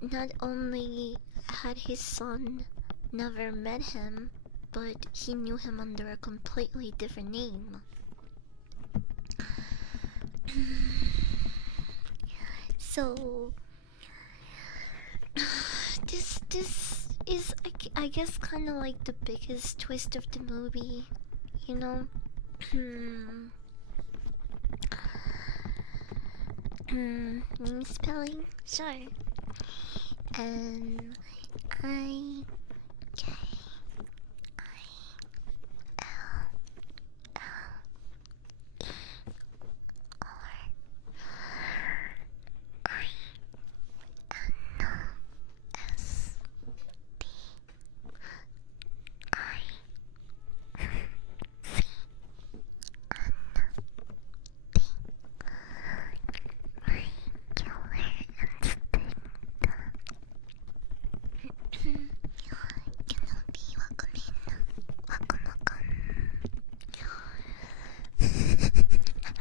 not only had his son never met him, but he knew him under a completely different name. So this is I guess kind of like the biggest twist of the movie, you know. Name spelling, sure. And I K I L L E R I N S D I C N D regular instinct. Cannot be welcome in. Welcome, welcome.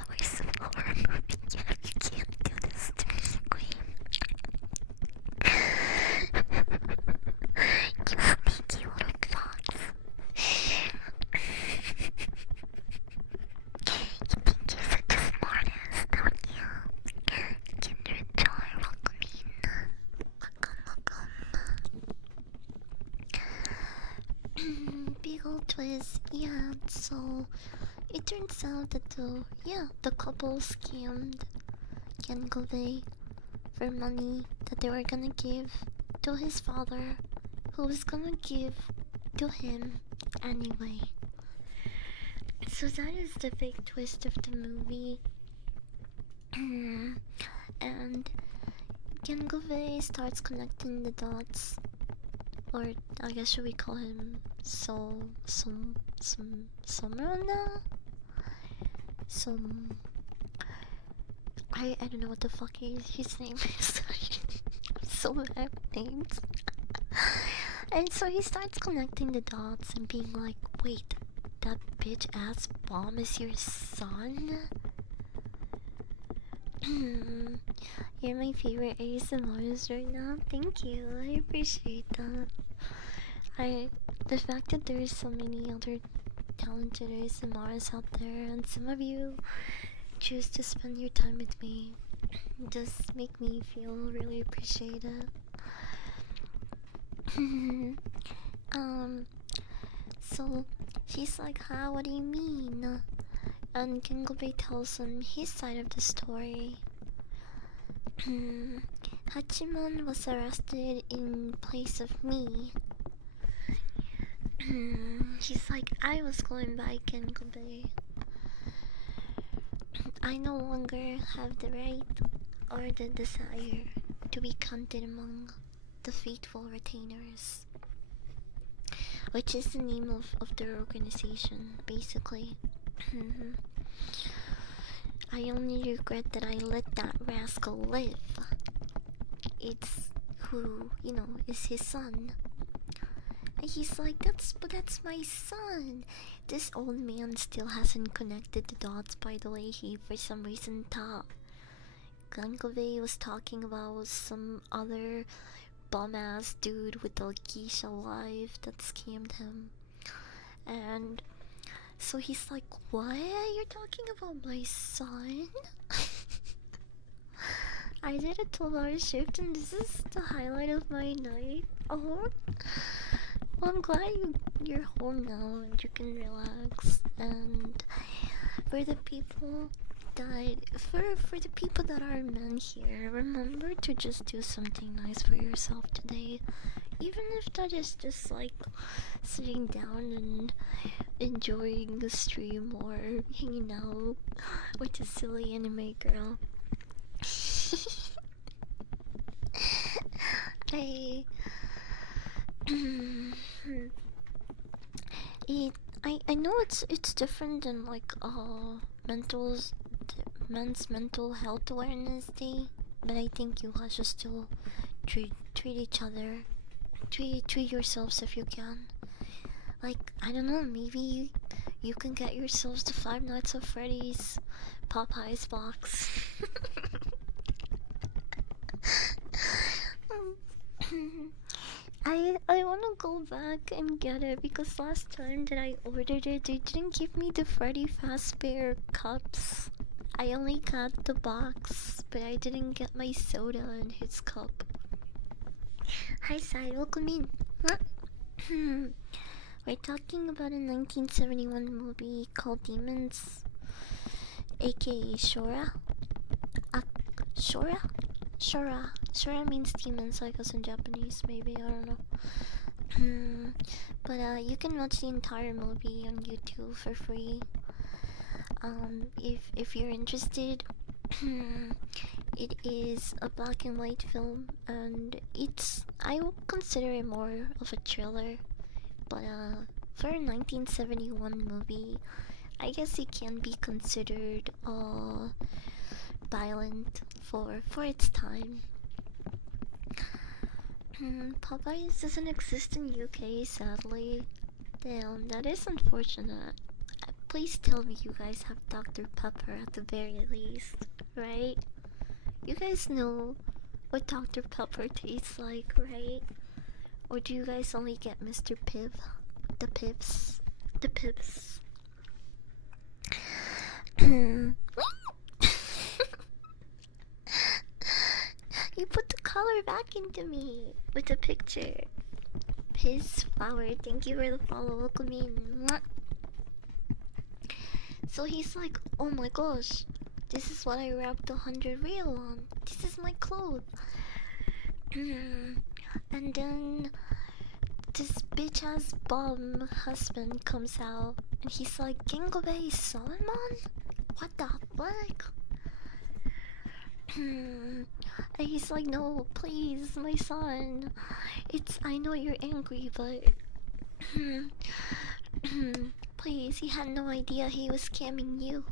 We're so horror movie. You can't do this to me, Queen. You sneaky little fox. You think you're such a smartass, don't you? Kindred Jar, welcome in. Welcome. Big old twist, yeah, so it turns out that the couple scammed Gengove for money that they were gonna give to his father, who was gonna give to him anyway. So that is the big twist of the movie. And Gengove starts connecting the dots, or I guess should we call him Somrana? I don't know what the fuck his name is. I'm so bad with names. And so he starts connecting the dots and being like, wait, that bitch ass bomb is your son? You're my favorite ASMRs right now. Thank you. I appreciate that. The fact that there is so many other talented ASMRs out there, and some of you choose to spend your time with me, does make me feel really appreciated. So she's like, "Huh? What do you mean?" And Kinglebay tells him his side of the story. Hachiman was arrested in place of me. He's like, I was going by Kinglebay. I no longer have the right or the desire to be counted among the faithful retainers, which is the name of their organization, basically. I only regret that I let that rascal live. It's who, is his son. And he's like, that's my son. This old man still hasn't connected the dots, by the way. He, for some reason, thought Gangove was talking about some other bum-ass dude with a geisha wife that scammed him. And so he's like, what? You're talking about my son? I did a 12-hour shift and this is the highlight of my night. Oh, well, I'm glad you're home now and you can relax. And for the people that are men here, remember to just do something nice for yourself today. Even if that is just like sitting down and enjoying the stream or hanging out with a silly anime girl. I know it's different than like men's mental health awareness day, but I think you guys should still treat each other, treat yourselves if you can. Like, I don't know, maybe you can get yourselves the Five Nights at Freddy's Popeyes box. I wanna go back and get it because last time that I ordered it, they didn't give me the Freddy Fazbear cups. I only got the box, but I didn't get my soda in his cup. Hi, Sai, welcome in. We're talking about a 1971 movie called Demons, aka Shora. Shora? Shora means demons, I guess in Japanese, maybe, I don't know. But you can watch the entire movie on YouTube for free. If you're interested, it is a black and white film, and I would consider it more of a thriller. But for a 1971 movie, I guess it can be considered violent for its time. Popeyes doesn't exist in UK, sadly. Damn, that is unfortunate. Please tell me you guys have Dr. Pepper at the very least, right? You guys know what Dr. Pepper tastes like, right? Or do you guys only get Mr. Piv? The Pips? The Pips? You put the color back into me with a picture. Piss Flower, thank you for the follow. Welcome in. So he's like, oh my gosh, this is what I wrapped 100 real on. This is my clothes. And then this bitch ass bum husband comes out and he's like, Gengobei Solomon? What the fuck? And he's like, no, please, my son. I know you're angry, but please, he had no idea he was scamming you.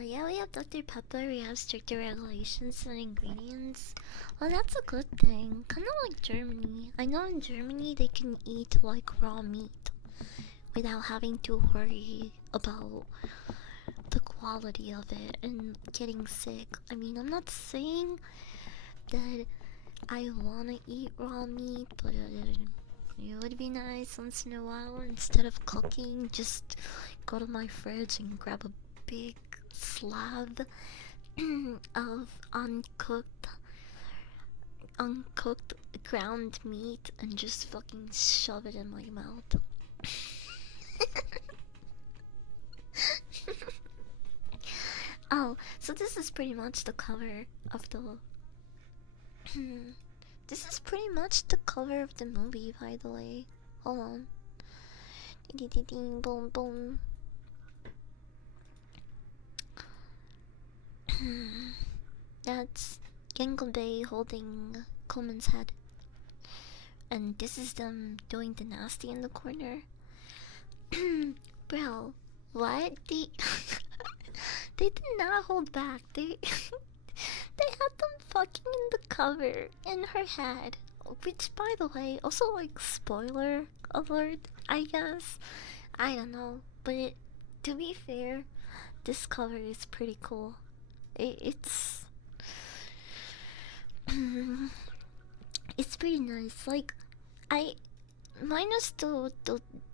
Yeah, we have Dr. Pepper, we have stricter regulations on ingredients. Well, that's a good thing. Kinda like Germany. I know in Germany they can eat like raw meat without having to worry about the quality of it and getting sick. I mean, I'm not saying that I wanna eat raw meat, but it would be nice once in a while. Instead of cooking, just go to my fridge and grab a big slab of uncooked ground meat and just fucking shove it in my mouth. Oh, so this is pretty much the cover of the this is pretty much the cover of the movie, by the way. Hold on. Ding ding ding boom boom. That's Gengobe holding Coleman's head. And this is them doing the nasty in the corner. Bro, what? They did not hold back. They had them fucking in the cover in her head. Which, by the way, also like spoiler alert, I guess. I don't know, but to be fair, this cover is pretty cool. It's it's pretty nice. Like minus the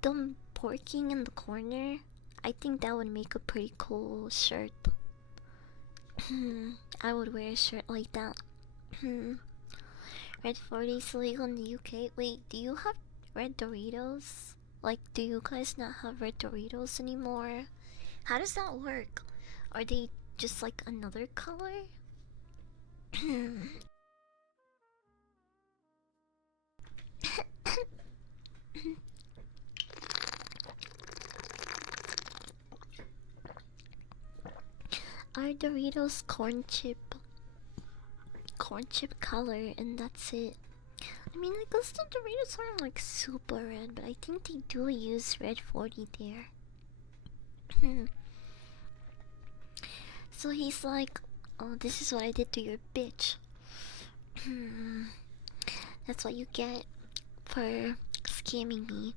them porking in the corner. I think that would make a pretty cool shirt. I would wear a shirt like that. Red 40 is illegal in the UK. Wait, do you have red Doritos? Like, do you guys not have red Doritos anymore? How does that work? Are they just like another color? Are Doritos corn chip color, and that's it? I mean, I guess the Doritos aren't like super red, but I think they do use red 40 there. So he's like, oh, this is what I did to your bitch. That's what you get for scamming me.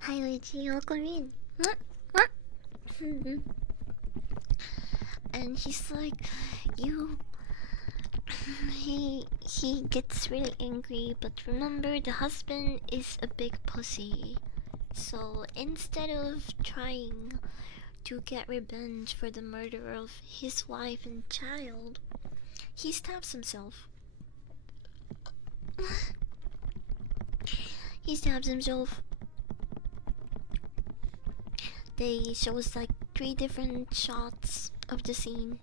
Hi, Luigi, welcome in. And he's like, you. He gets really angry, but remember, the husband is a big pussy. So instead of trying to get revenge for the murder of his wife and child, he stabs himself. He stabs himself. They show us like 3 different shots of the scene.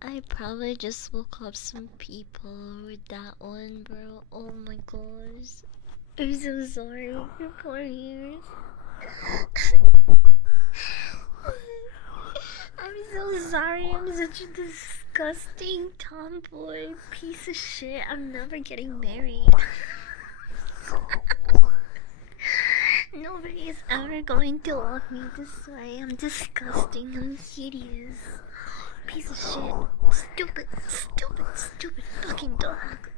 I probably just woke up some people with that one, bro. Oh my gosh. I'm so sorry for 4 years. I'm so sorry. I'm such a disgusting tomboy piece of shit. I'm never getting married. Nobody is ever going to love me this way. I'm disgusting. I'm hideous. Piece of shit. Stupid fucking dog.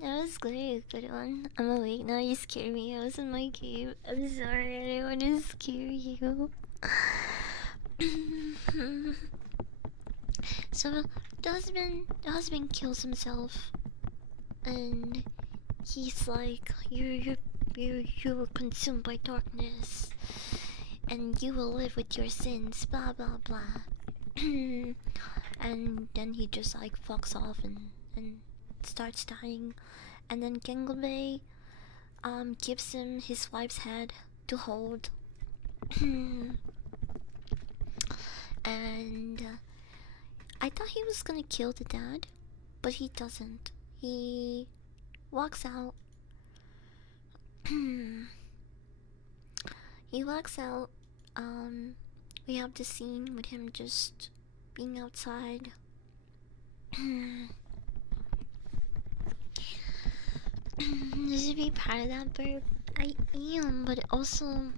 That was great, good one. I'm awake now, you scared me. I was in my cave. I'm sorry, I didn't want to scare you. So the husband kills himself, and he's like, you were consumed by darkness, and you will live with your sins, blah blah blah. And then he just like fucks off and starts dying, and then Gengobe gives him his wife's head to hold. And I thought he was gonna kill the dad, but he doesn't. He walks out. He walks out. We have the scene with him just being outside. You should be proud of that bird. I am, but also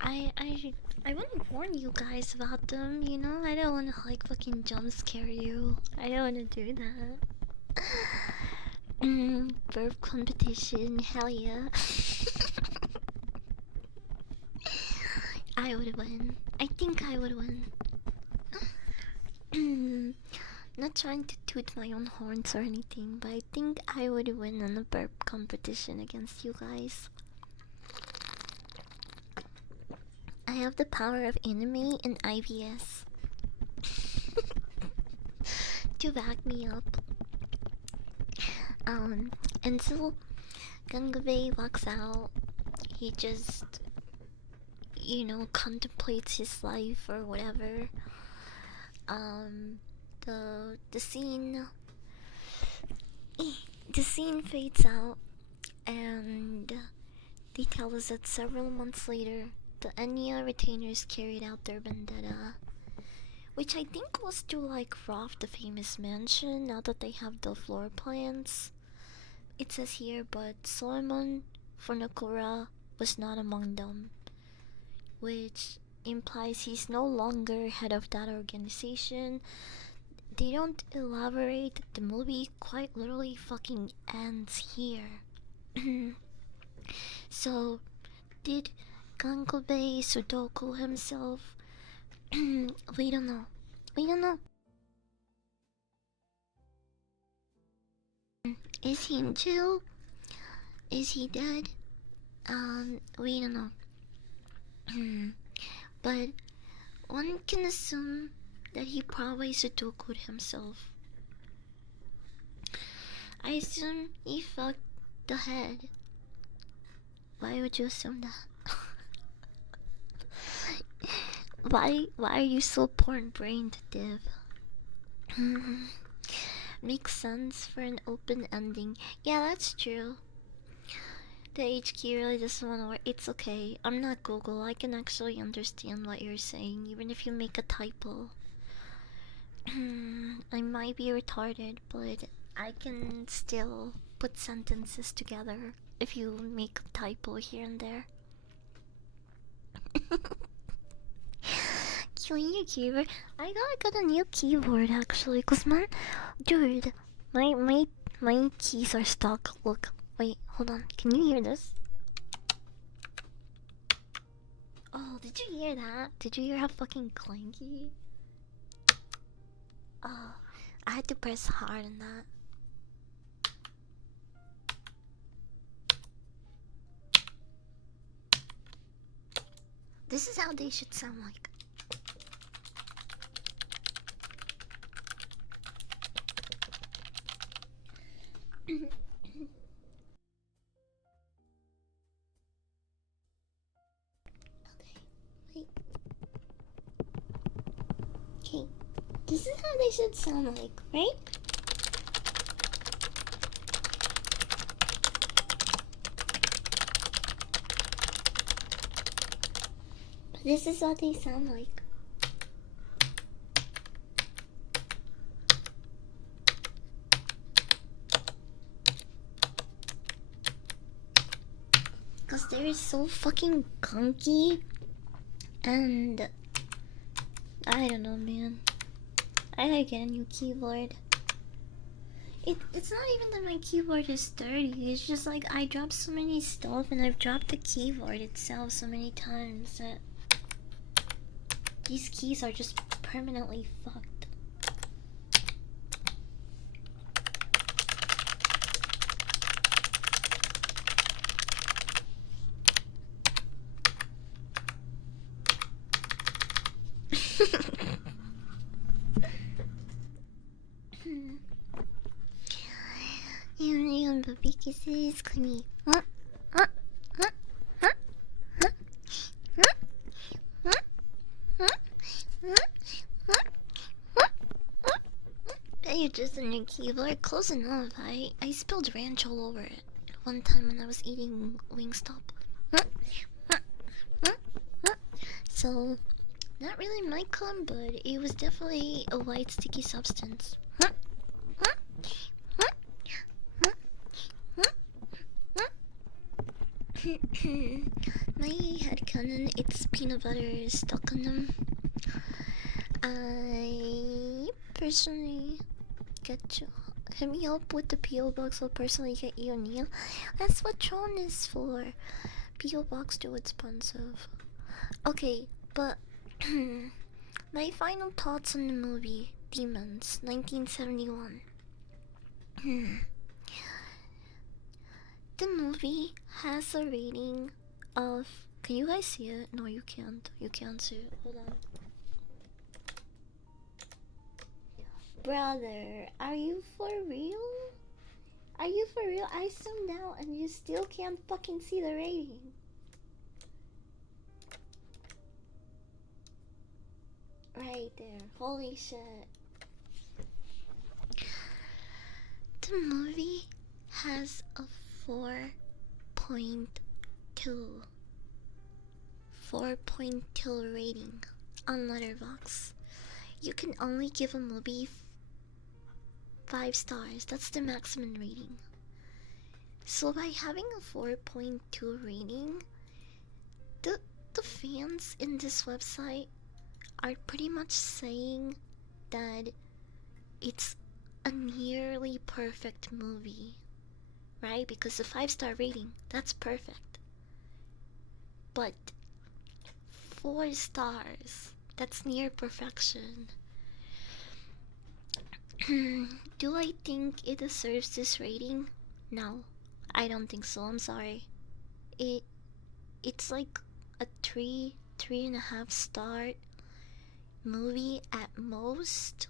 I want to warn you guys about them. You know, I don't want to like fucking jump scare you. I don't want to do that. Burp competition, hell yeah. I would win. I think I would win. Not trying to toot my own horns or anything, but I think I would win in a burp competition against you guys. I have the power of anime and IBS to back me up. And so Gangabe walks out. He just, contemplates his life or whatever. The scene fades out, and they tell us that several months later, the Enya retainers carried out their vendetta, which I think was to like rob the famous mansion now that they have the floor plans. It says here, but Solomon Funakura was not among them, which implies he's no longer head of that organization. They don't elaborate. The movie quite literally fucking ends here. So, did Gangobe Sudoku himself? We don't know. We don't know. Is he in jail? Is he dead? We don't know. But one can assume that he probably Sudoku'd himself. I assume he fucked the head. Why would you assume that? Why are you so porn-brained, Div? Makes sense for an open ending. Yeah, that's true. The HQ really doesn't want to work. It's okay. I'm not Google. I can actually understand what you're saying, even if you make a typo. I might be retarded, but I can still put sentences together if you make a typo here and there. Killing your keyboard. I got a new keyboard actually, cause dude, my keys are stuck. Look, wait, hold on. Can you hear this? Oh, did you hear that? Did you hear how fucking clanky? Oh, I had to press hard on that. This is how they should sound like. Okay, wait. Okay, this is how they should sound like, right? But this is what they sound like. Cause they're so fucking clunky, and I don't know, man. I gotta get a new keyboard. It's not even that my keyboard is dirty. It's just like I dropped so many stuff, and I've dropped the keyboard itself so many times that these keys are just permanently fucked. And baby kisses, clingy. You're just on your keyboard, close enough. I spilled ranch all over it one time when I was eating Wingstop. So, not really my cum, but it was definitely a white sticky substance. My headcanon, it's peanut butter stuck on them. I personally get you. Hit me up with the P.O. Box, I'll personally get you a meal. That's what Tron is for. P.O. Box too expensive. Okay, but my final thoughts on the movie Demons, 1971. The movie has a rating of. Can you guys see it? No, you can't. You can't see it. Hold on. Brother, are you for real? Are you for real? I zoomed out and you still can't fucking see the rating. Right there. Holy shit. The movie has a 4.2 rating on Letterboxd. You can only give a movie 5 stars. That's the maximum rating. So by having a 4.2 rating, the fans in this website are pretty much saying that it's a nearly perfect movie, right? Because the 5-star rating, that's perfect. But 4 stars, that's near perfection. Do I think it deserves this rating? No, I don't think so. I'm sorry. It's like a 3.5 star movie at most.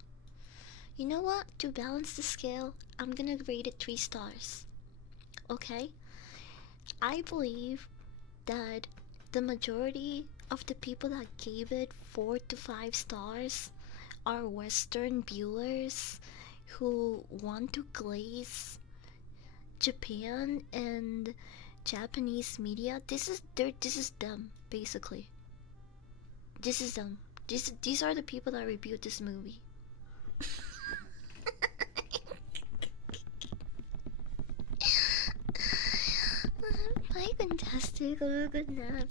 You know what? To balance the scale, I'm gonna rate it 3 stars. Okay? I believe that the majority of the people that gave it 4 to 5 stars are Western viewers who want to glaze Japan and Japanese media. This is them, basically. This is them. These are the people that reviewed this movie. Bye, fantastic. Good nap.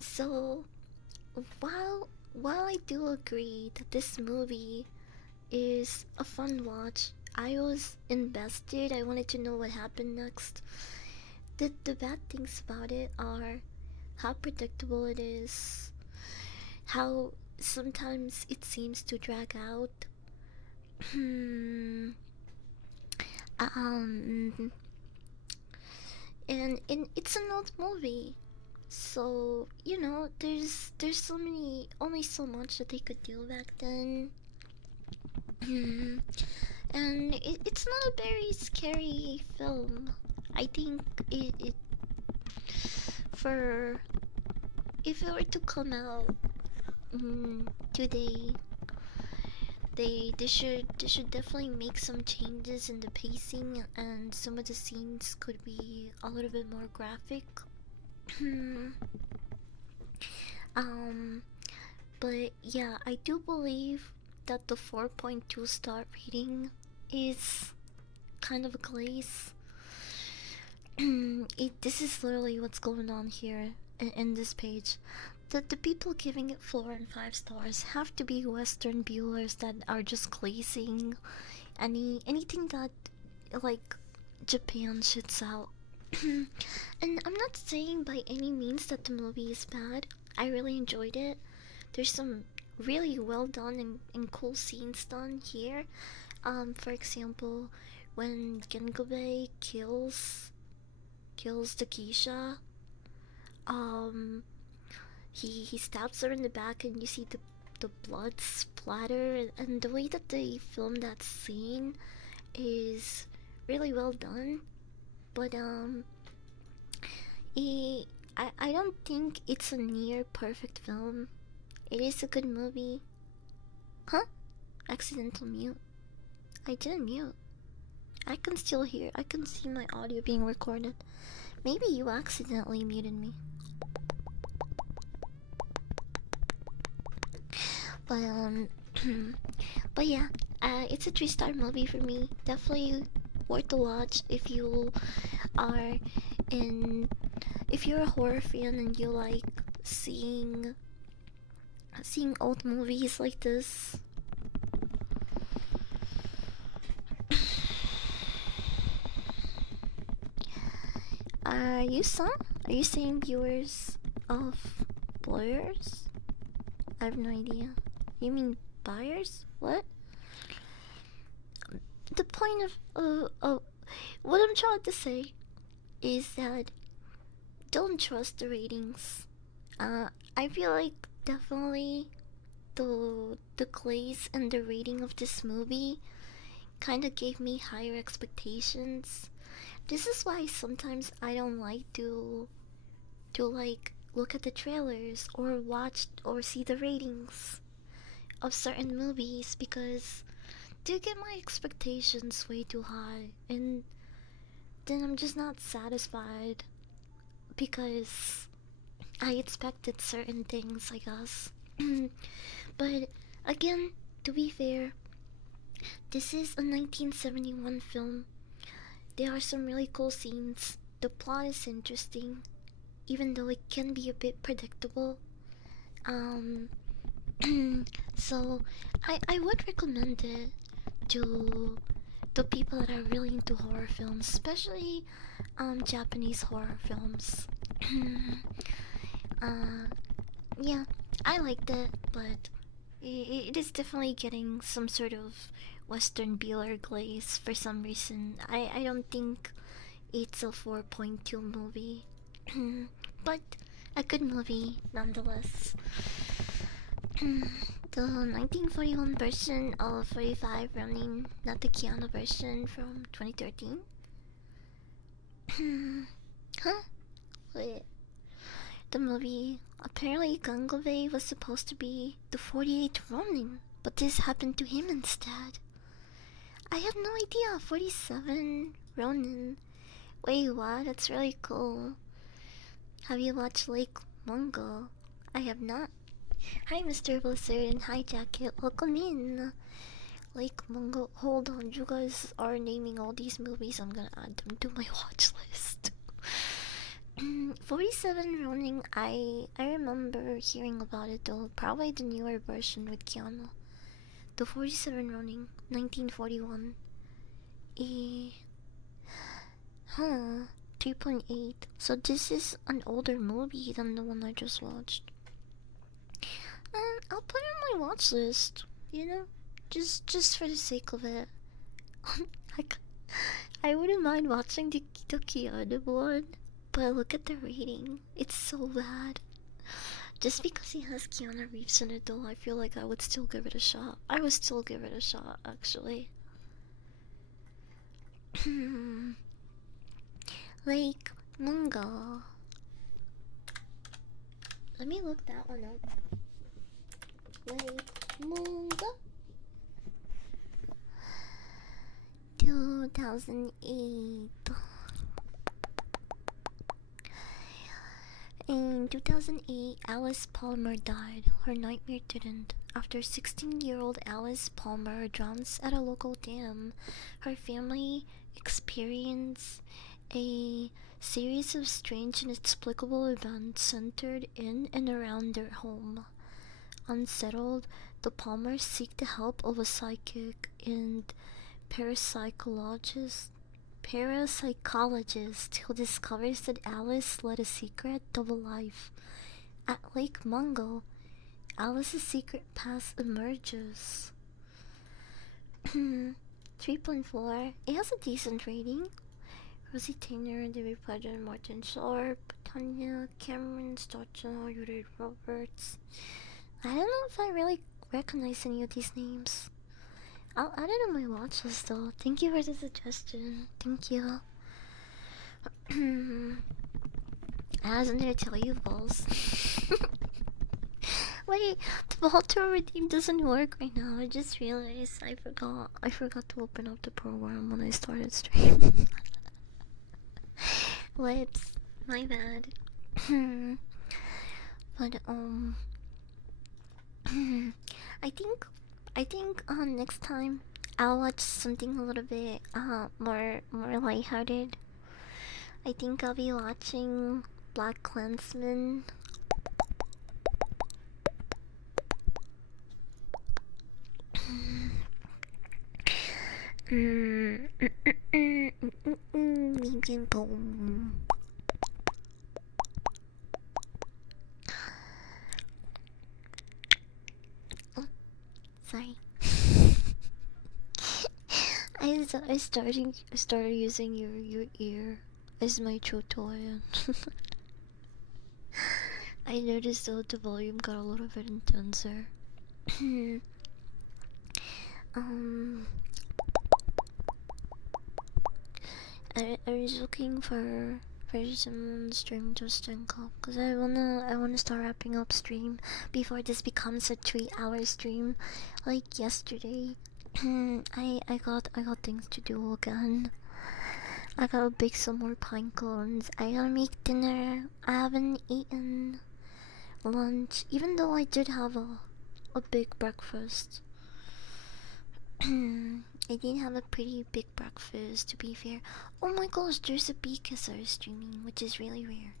So while I do agree that this movie is a fun watch, I was invested. I wanted to know what happened next. The bad things about it are how predictable it is, how sometimes it seems to drag out. And it's an old movie, so you know there's only so much that they could do back then. And it's not a very scary film. I think it for if it were to come out today, they should definitely make some changes in the pacing, and some of the scenes could be a little bit more graphic. But yeah, I do believe that the 4.2 star rating is kind of a glaze. This is literally what's going on here in this page. The people giving it 4 and 5 stars have to be Western viewers that are just glazing anything that like Japan shits out. And I'm not saying by any means that the movie is bad. I really enjoyed it. There's some really well done and cool scenes done here. For example, when Gengobe kills Takesha, um, he stabs her in the back, and you see the blood splatter, and the way that they filmed that scene is really well done. But I don't think it's a near perfect film. It is a good movie. Huh? Accidental mute. I didn't mute. I can still hear. I can see my audio being recorded. Maybe you accidentally muted me. But but yeah, it's a 3-star movie for me. Definitely worth to watch are in if you're a horror fan and you like seeing old movies like this. Are you some? Are you saying viewers of blurs? I have no idea. You mean buyers? What? The point of what I'm trying to say is that don't trust the ratings. I feel like definitely the glaze and the rating of this movie kind of gave me higher expectations. This is why sometimes I don't like to like look at the trailers or watch or see the ratings of certain movies because they get my expectations way too high, and then I'm just not satisfied because I expected certain things, I guess. But again, to be fair, this is a 1971 film. There are some really cool scenes. The plot is interesting, even though it can be a bit predictable. Um, so I would recommend it to people that are really into horror films, especially Japanese horror films. uh, yeah, I liked it, but it is definitely getting some sort of Western Bueller glaze for some reason. I don't think it's a 4.2 movie, but a good movie nonetheless. The 1941 version of 45 running, not the Keanu version from 2013. Huh? Wait. The movie, apparently Gangove was supposed to be the 48th Ronin, but this happened to him instead. I had no idea. 47 Ronin. Wait, what? That's really cool. Have you watched Lake Mungo? I have not. Hi, Mr. Blizzard, and hi, Jacket. Welcome in. Lake Mungo. Hold on, you guys are naming all these movies. I'm gonna add them to my watch list. 47 Ronin. I remember hearing about it though. Probably the newer version with Keanu. The 47 Ronin, 1941. Eh. Huh. 3.8. So this is an older movie than the one I just watched. I'll put it on my watch list. You know, just for the sake of it. I, I wouldn't mind watching the Keanu one, but look at the rating. It's so bad. Just because he has Keanu Reeves in it, though, I feel like I would still give it a shot. I would still give it a shot, actually. Like Mungo. Let me look that one up. Like Mungo. 2008. In 2008, Alice Palmer died. Her nightmare didn't. After 16-year-old Alice Palmer drowns at a local dam, her family experienced a series of strange and inexplicable events centered in and around their home. Unsettled, the Palmers seek the help of a psychic and parapsychologist parapsychologist who discovers that Alice led a secret double life. At Lake Mungo, Alice's secret past emerges. 3.4. It has a decent rating. Rosie Taylor, David Pledger, Martin Sharp, Tanya, Cameron, Stotcha, Yuri Roberts. I don't know if I really recognize any of these names. I'll add it on my watch list though. Thank you for the suggestion. Thank you. I wasn't there to tell you, balls. Wait, the Baltimore redeem doesn't work right now. I just realized I forgot to open up the program when I started stream. Whoops, my bad. But I think next time I'll watch something a little bit more lighthearted. I think I'll be watching Black Klansman. Oh, sorry. I started using your ear as my tutorial. I noticed that the volume got a little bit intenser. I was looking for some stream to sync up because I wanna start wrapping up stream before this becomes a 3-hour stream like yesterday. I got things to do again. I gotta bake some more pine cones. I gotta make dinner. I haven't eaten lunch, even though I did have a big breakfast. I did have a pretty big breakfast, to be fair. Oh my gosh, there's a bee kisser streaming, which is really rare.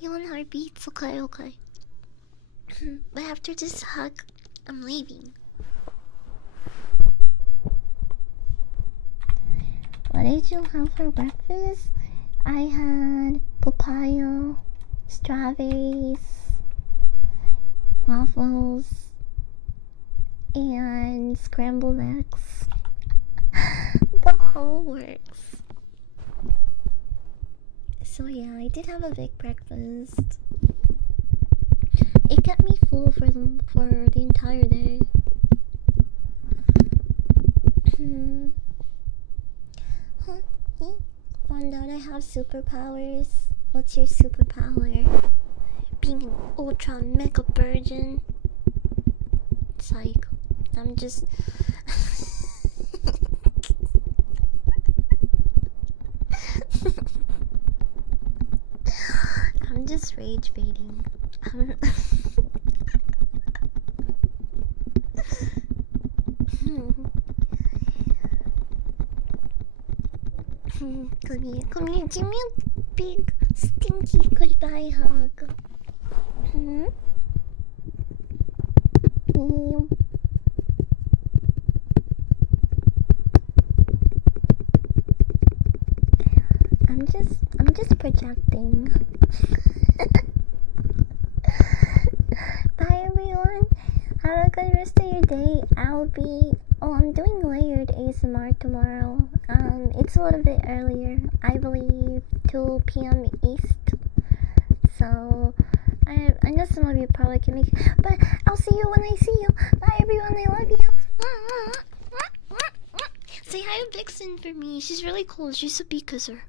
You want heartbeats? Okay, okay. But after this hug, I'm leaving. What did you have for breakfast? I had papaya, strawberries, waffles, and scrambled eggs. The whole works. So yeah, I did have a big breakfast. It kept me full for the entire day. Found out I have superpowers. What's your superpower? Being an ultra mega virgin. It's like I'm just I'm just rage baiting. Come here, give me a big, stinky goodbye hug. I'm just projecting. Bye everyone. Have a good rest of your day. I'm doing layered ASMR tomorrow. It's a little bit earlier. I believe 2 p.m. East. So I know some of you probably can make it, but I'll see you when I see you. Bye everyone, I love you. Say hi to Vixen for me. She's really cool. She's a bee kisser.